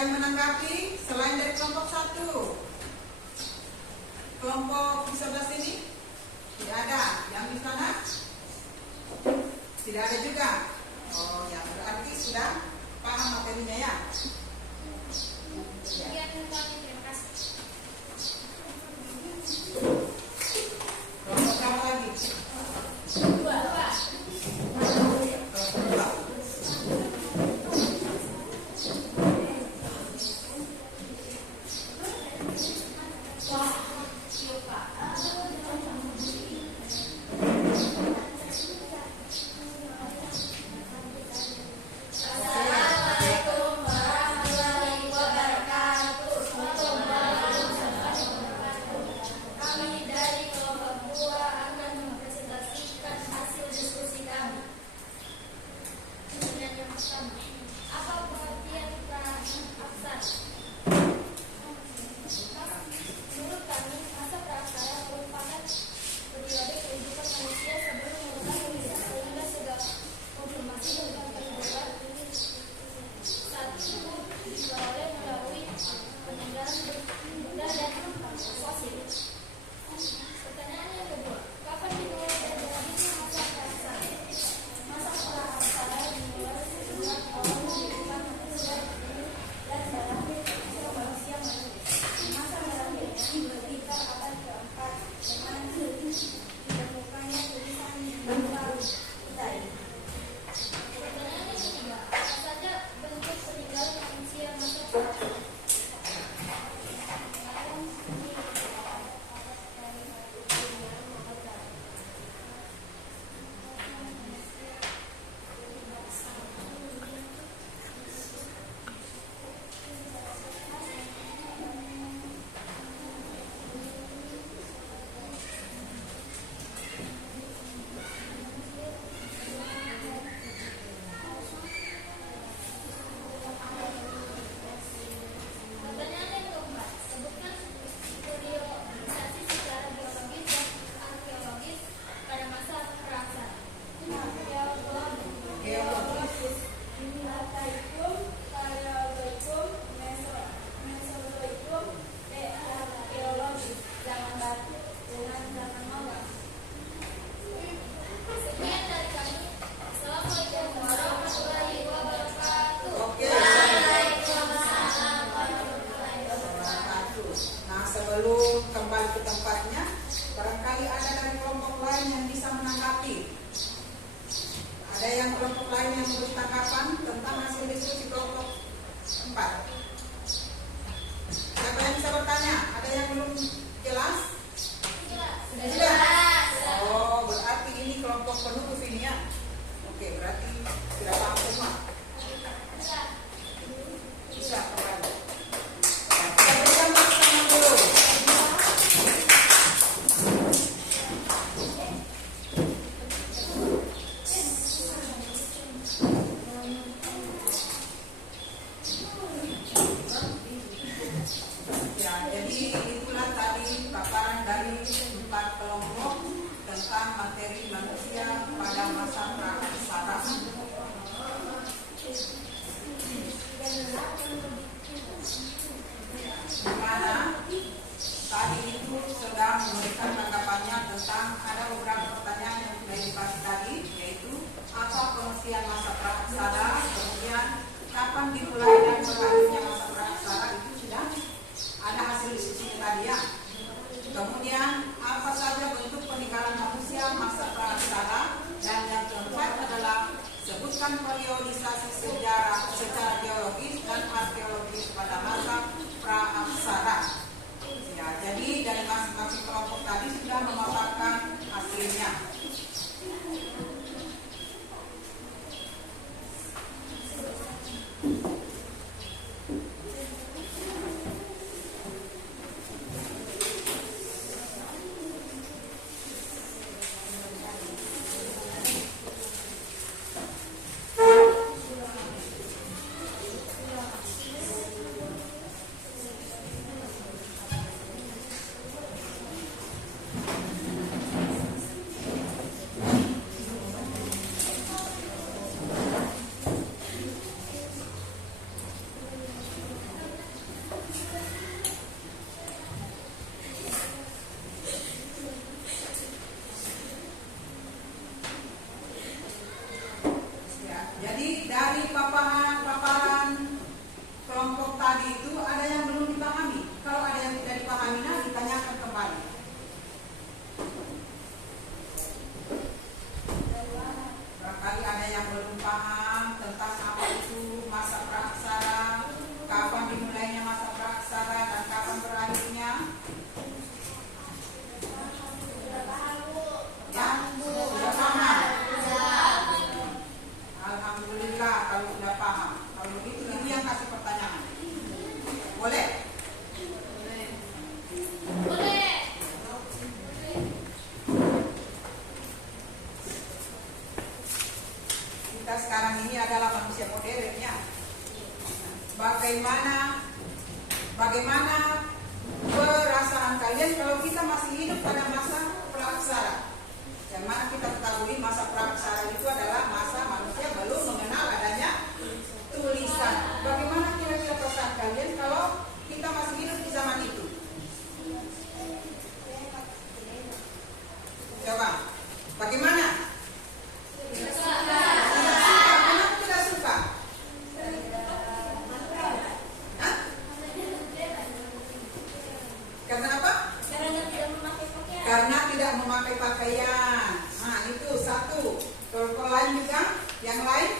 yang menanggapi selain dari kelompok 1? Kelompok di sebelah sini? Tidak ada. Yang di sana? Tidak ada juga. Oh ya, berarti sudah paham materinya ya. Sekian kami, terima kasih. Kelompok berapa lagi? 2. Assalamualaikum warahmatullahi wabarakatuh. paham. Kalau begitu ibu yang kasih pertanyaan. Boleh? Boleh. Kita sekarang ini adalah manusia modern ya. Bagaimana perasaan kalian kalau kita masih hidup pada masa praaksara? Yang mana kita ketahui masa praaksara itu adalah masa manusia belum mengenal adanya tulisan. Bagaimana kira-kira perasaan kalian kalau kita masih hidup di zaman itu? Coba, bagaimana? Kenapa tidak suka? Hah? Karena apa? Karena tidak memakai pakaian. Nah itu satu. Kalau lain juga, yang lain?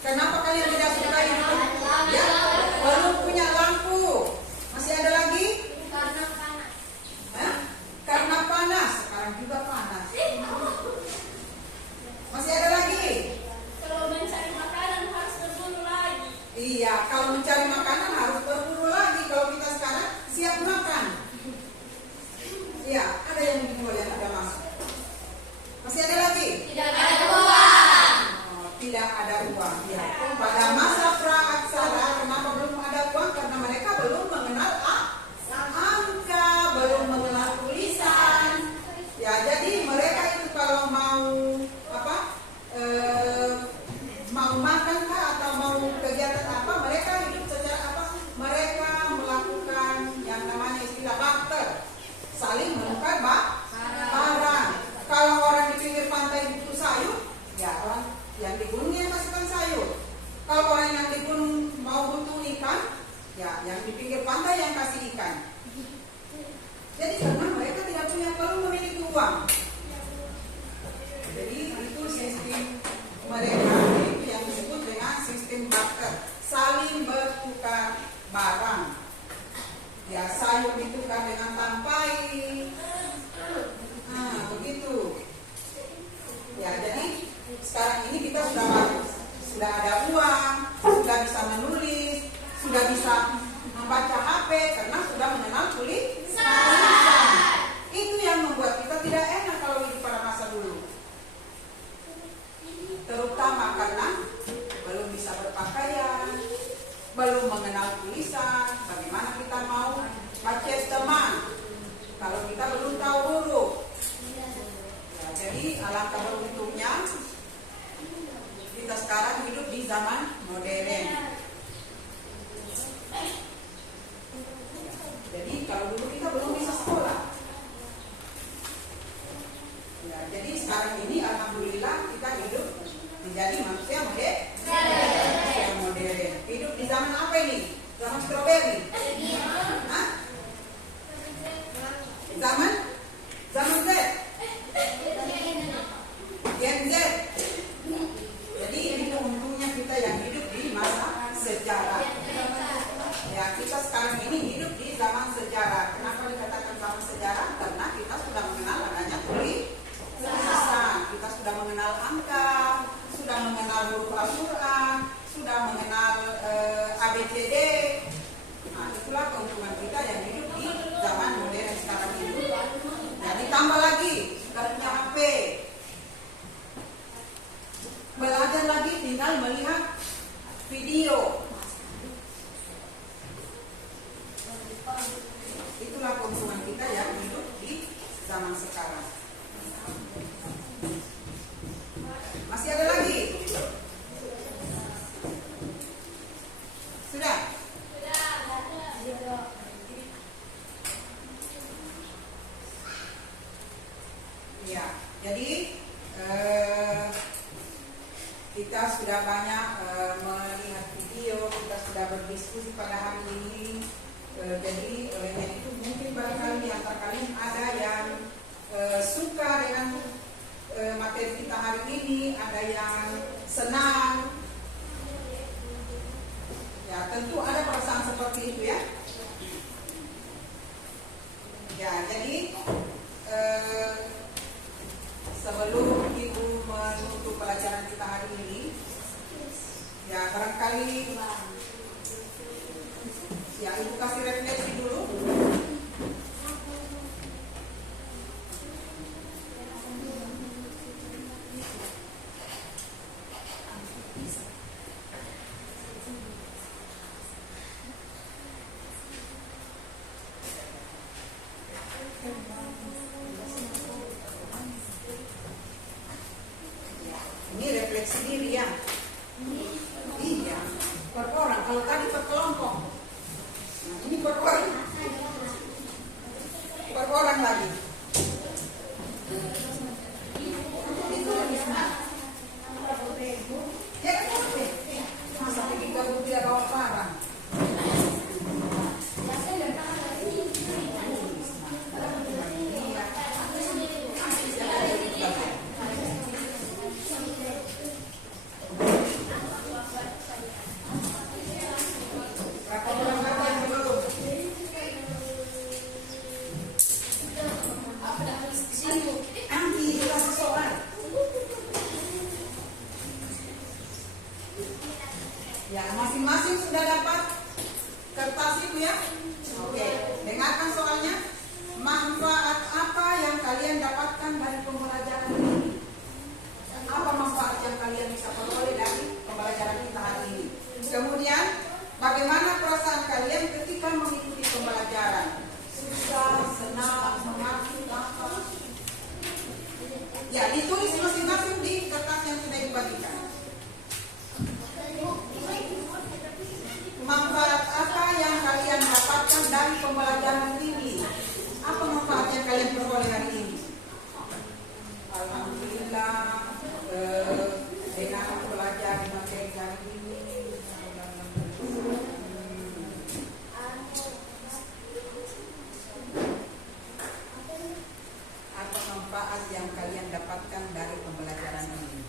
Kenapa kalian tidak suka itu? Ya, belum punya lampu. Masih ada lagi? Karena panas. Hah? Karena panas. Sekarang juga panas. Masih ada lagi? Kalau mencari makanan harus berburu lagi. Iya, kalau mencari makanan harus berburu lagi. Kalau kita sekarang siap makan. Iya, ada yang dimulai yang ada masuk. Masih ada lagi? Tidak ada uang. Oh, tidak ada uang. Ya. Pada masa praaksara, kenapa belum ada uang? Karena mereka belum mengenal angka, belum mengenal tulisan. Ya, jadi mereka itu kalau mau apa? Mau makan kah atau mau kegiatan apa? Mereka hidup secara apa? Mereka melakukan yang namanya istilah barter, saling menukar barang. Kalau orang di pinggir pantai butuh sayur, ya orang yang di gunung yang kasihkan sayur. Kalau orang yang di gunung mau butuh ikan, ya yang di pinggir pantai yang kasih ikan. Jadi karena mereka tidak punya, perlu memiliki uang. Jadi itu sistem mereka, itu yang disebut dengan sistem barter, saling bertukar barang. Ya, sayur ditukar dengan tampai. Nah, begitu. Ya, jadi sekarang ini kita sudah ada uang, sudah bisa menulis, sudah bisa membaca HP karena sudah mengenal tulisan. Itu yang membuat kita tidak enak kalau hidup pada masa dulu. Terutama karena belum bisa berpakaian, belum mengenal tulisan. Bagaimana kita mau baca teman kalau kita belum tahu huruf? Ya, jadi alangkah beruntungnya kita sekarang hidup di zaman modern. Jadi kalau dulu kita belum bisa sekolah. Ya, jadi sekarang ini alhamdulillah kita hidup menjadi manusia modern. Hidup di zaman apa ini? Zaman strawberry? Hah? Zaman Z? Gen Z. Jadi ini untungnya kita yang hidup di masa sejarah. Ya, kita sekarang ini hidup di zaman sejarah. Kenapa dikatakan zaman sejarah? Karena kita sudah mengenal adanya tulisan, kita sudah mengenal angka, sudah mengenal huruf Al-Quran, sudah mengenal ABCD. Nah, itulah keuntungan kita yang hidup di zaman modern sekarang ini. Nah, ditambah lagi sudah punya HP, belajar lagi tinggal melihat video. Itulah keuntungan kita yang hidup di zaman sekarang. Masih ada lagi? Sudah? Ya, jadi kita sudah banyak melihat video, kita sudah berdiskusi pada hari ini. Jadi olehnya itu mungkin barangkali antara kalian ada yang suka dengan materi kita hari ini, ada yang senang. Ya, tentu ada perasaan seperti itu ya. Ya, jadi sebelum Ibu menutup pelajaran kita hari ini, barangkali ya ibu kasih refleksi dulu. Ini refleksi diri ya. Iya, per orang. Kalau tadi per kelompok. Nah, ini per orang. Per orang lagi. Itu lebih senang. Ya kan boleh. Masa pergi gabung tidak bawa barang. Berapa orang kata yang belum? Anggi, kasih soal. Ya, masing-masing sudah dapat kertas itu ya. Oke, dengarkan soalnya. Manfaat apa yang kalian dapatkan dari pembelajaran ini? Apa manfaat yang kalian bisa peroleh dari pembelajaran kita hari ini? Kemudian, bagaimana perasaan kalian ketika mengikuti pembelajaran? Susah, senang, mengerti, apa? Ya, ditulis masing-masing di kertas yang sudah dibagikan. Manfaat apa yang kalian dapatkan dari pembelajaran ini? Apa manfaat yang kalian peroleh hari ini? Alhamdulillah, dengan belajar di materi hari ini. Apa manfaat yang kalian dapatkan dari pembelajaran ini?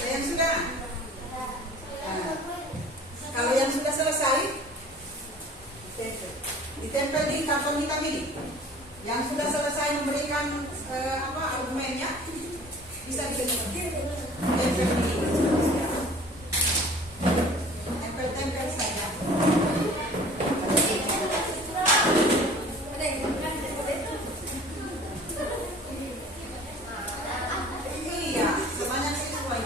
Ada yang sudah? Nah, kalau yang sudah selesai, ditempel di kantong hitam ini. Yang sudah selesai memberikan argumennya, bisa ditempel di tempel saja. Iya, sebanyak sesuai.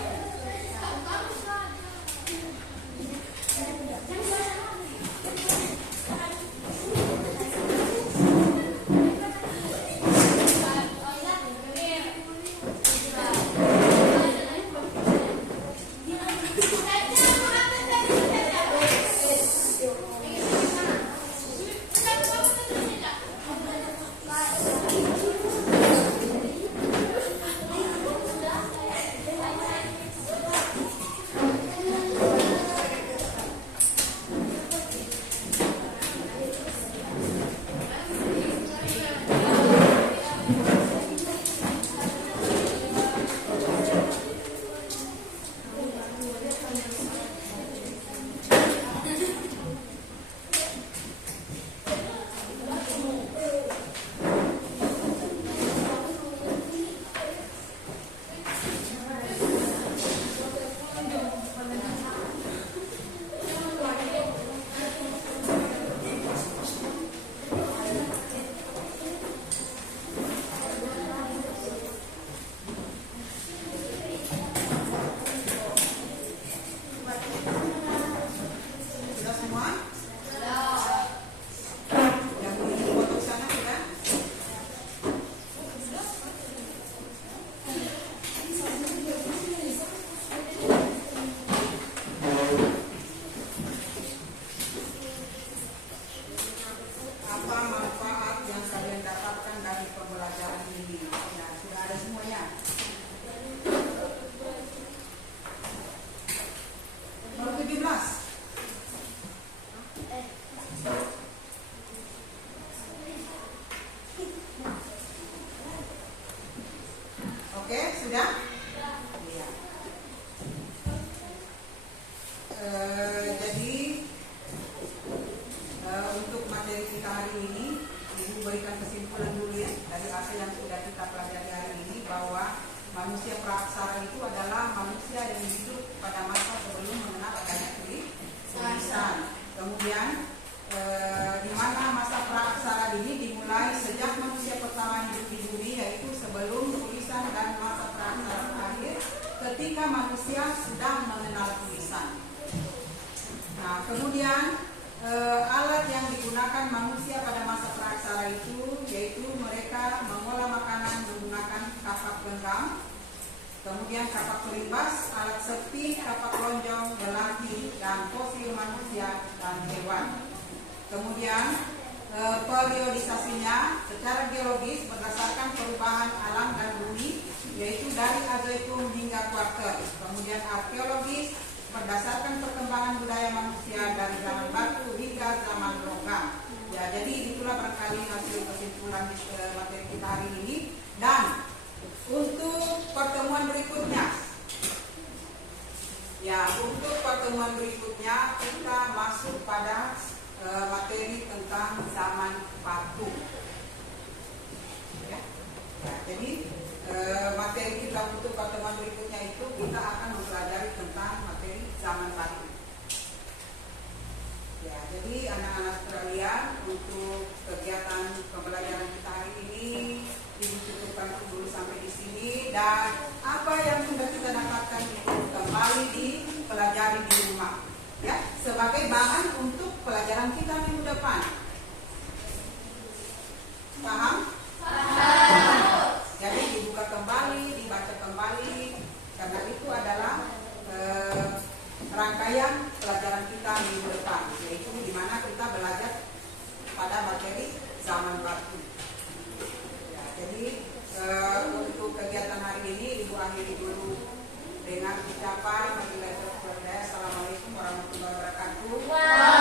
Kemudian di mana masa praaksara ini dimulai sejak manusia pertama hidup di bumi, yaitu sebelum tulisan dan masa praaksara terakhir ketika manusia sudah mengenal tulisan. Nah, kemudian alat yang digunakan manusia pada masa praaksara itu yaitu mereka mengolah makanan menggunakan kapak genggam, kemudian kapak pelibas, alat sepi, kapak lonjong, belati, dan fosil manusia dan hewan. Kemudian periodisasinya secara geologis berdasarkan perubahan alam dan bumi, yaitu dari Azoikum hingga Kuarter. Kemudian arkeologis berdasarkan perkembangan budaya manusia dari zaman batu hingga zaman logam. Ya, jadi itulah barangkali hasil kesimpulan materi kita hari ini. Dan untuk pertemuan berikutnya, kita masuk pada materi tentang zaman batu. Ya. Jadi materi kita untuk pertemuan berikutnya itu kita akan mempelajari tentang materi zaman batu. Ya, jadi anak-anak sekalian, untuk kegiatan pembelajaran kita hari ini Ibu cukupkan dulu sampai di sini, dan apa yang sudah kita dapatkan itu kembali dipelajari di rumah, ya, sebagai bahan untuk pelajaran kita minggu depan. Paham? Paham. Jadi dibuka kembali, dibaca kembali, karena itu adalah rangkaian pelajaran kita minggu depan, yaitu di mana kita belajar pada materi zaman batu. Ya, jadi untuk kegiatan hari ini Ibu akhiri dulu dengan ucapan Assalamualaikum warahmatullahi wabarakatuh.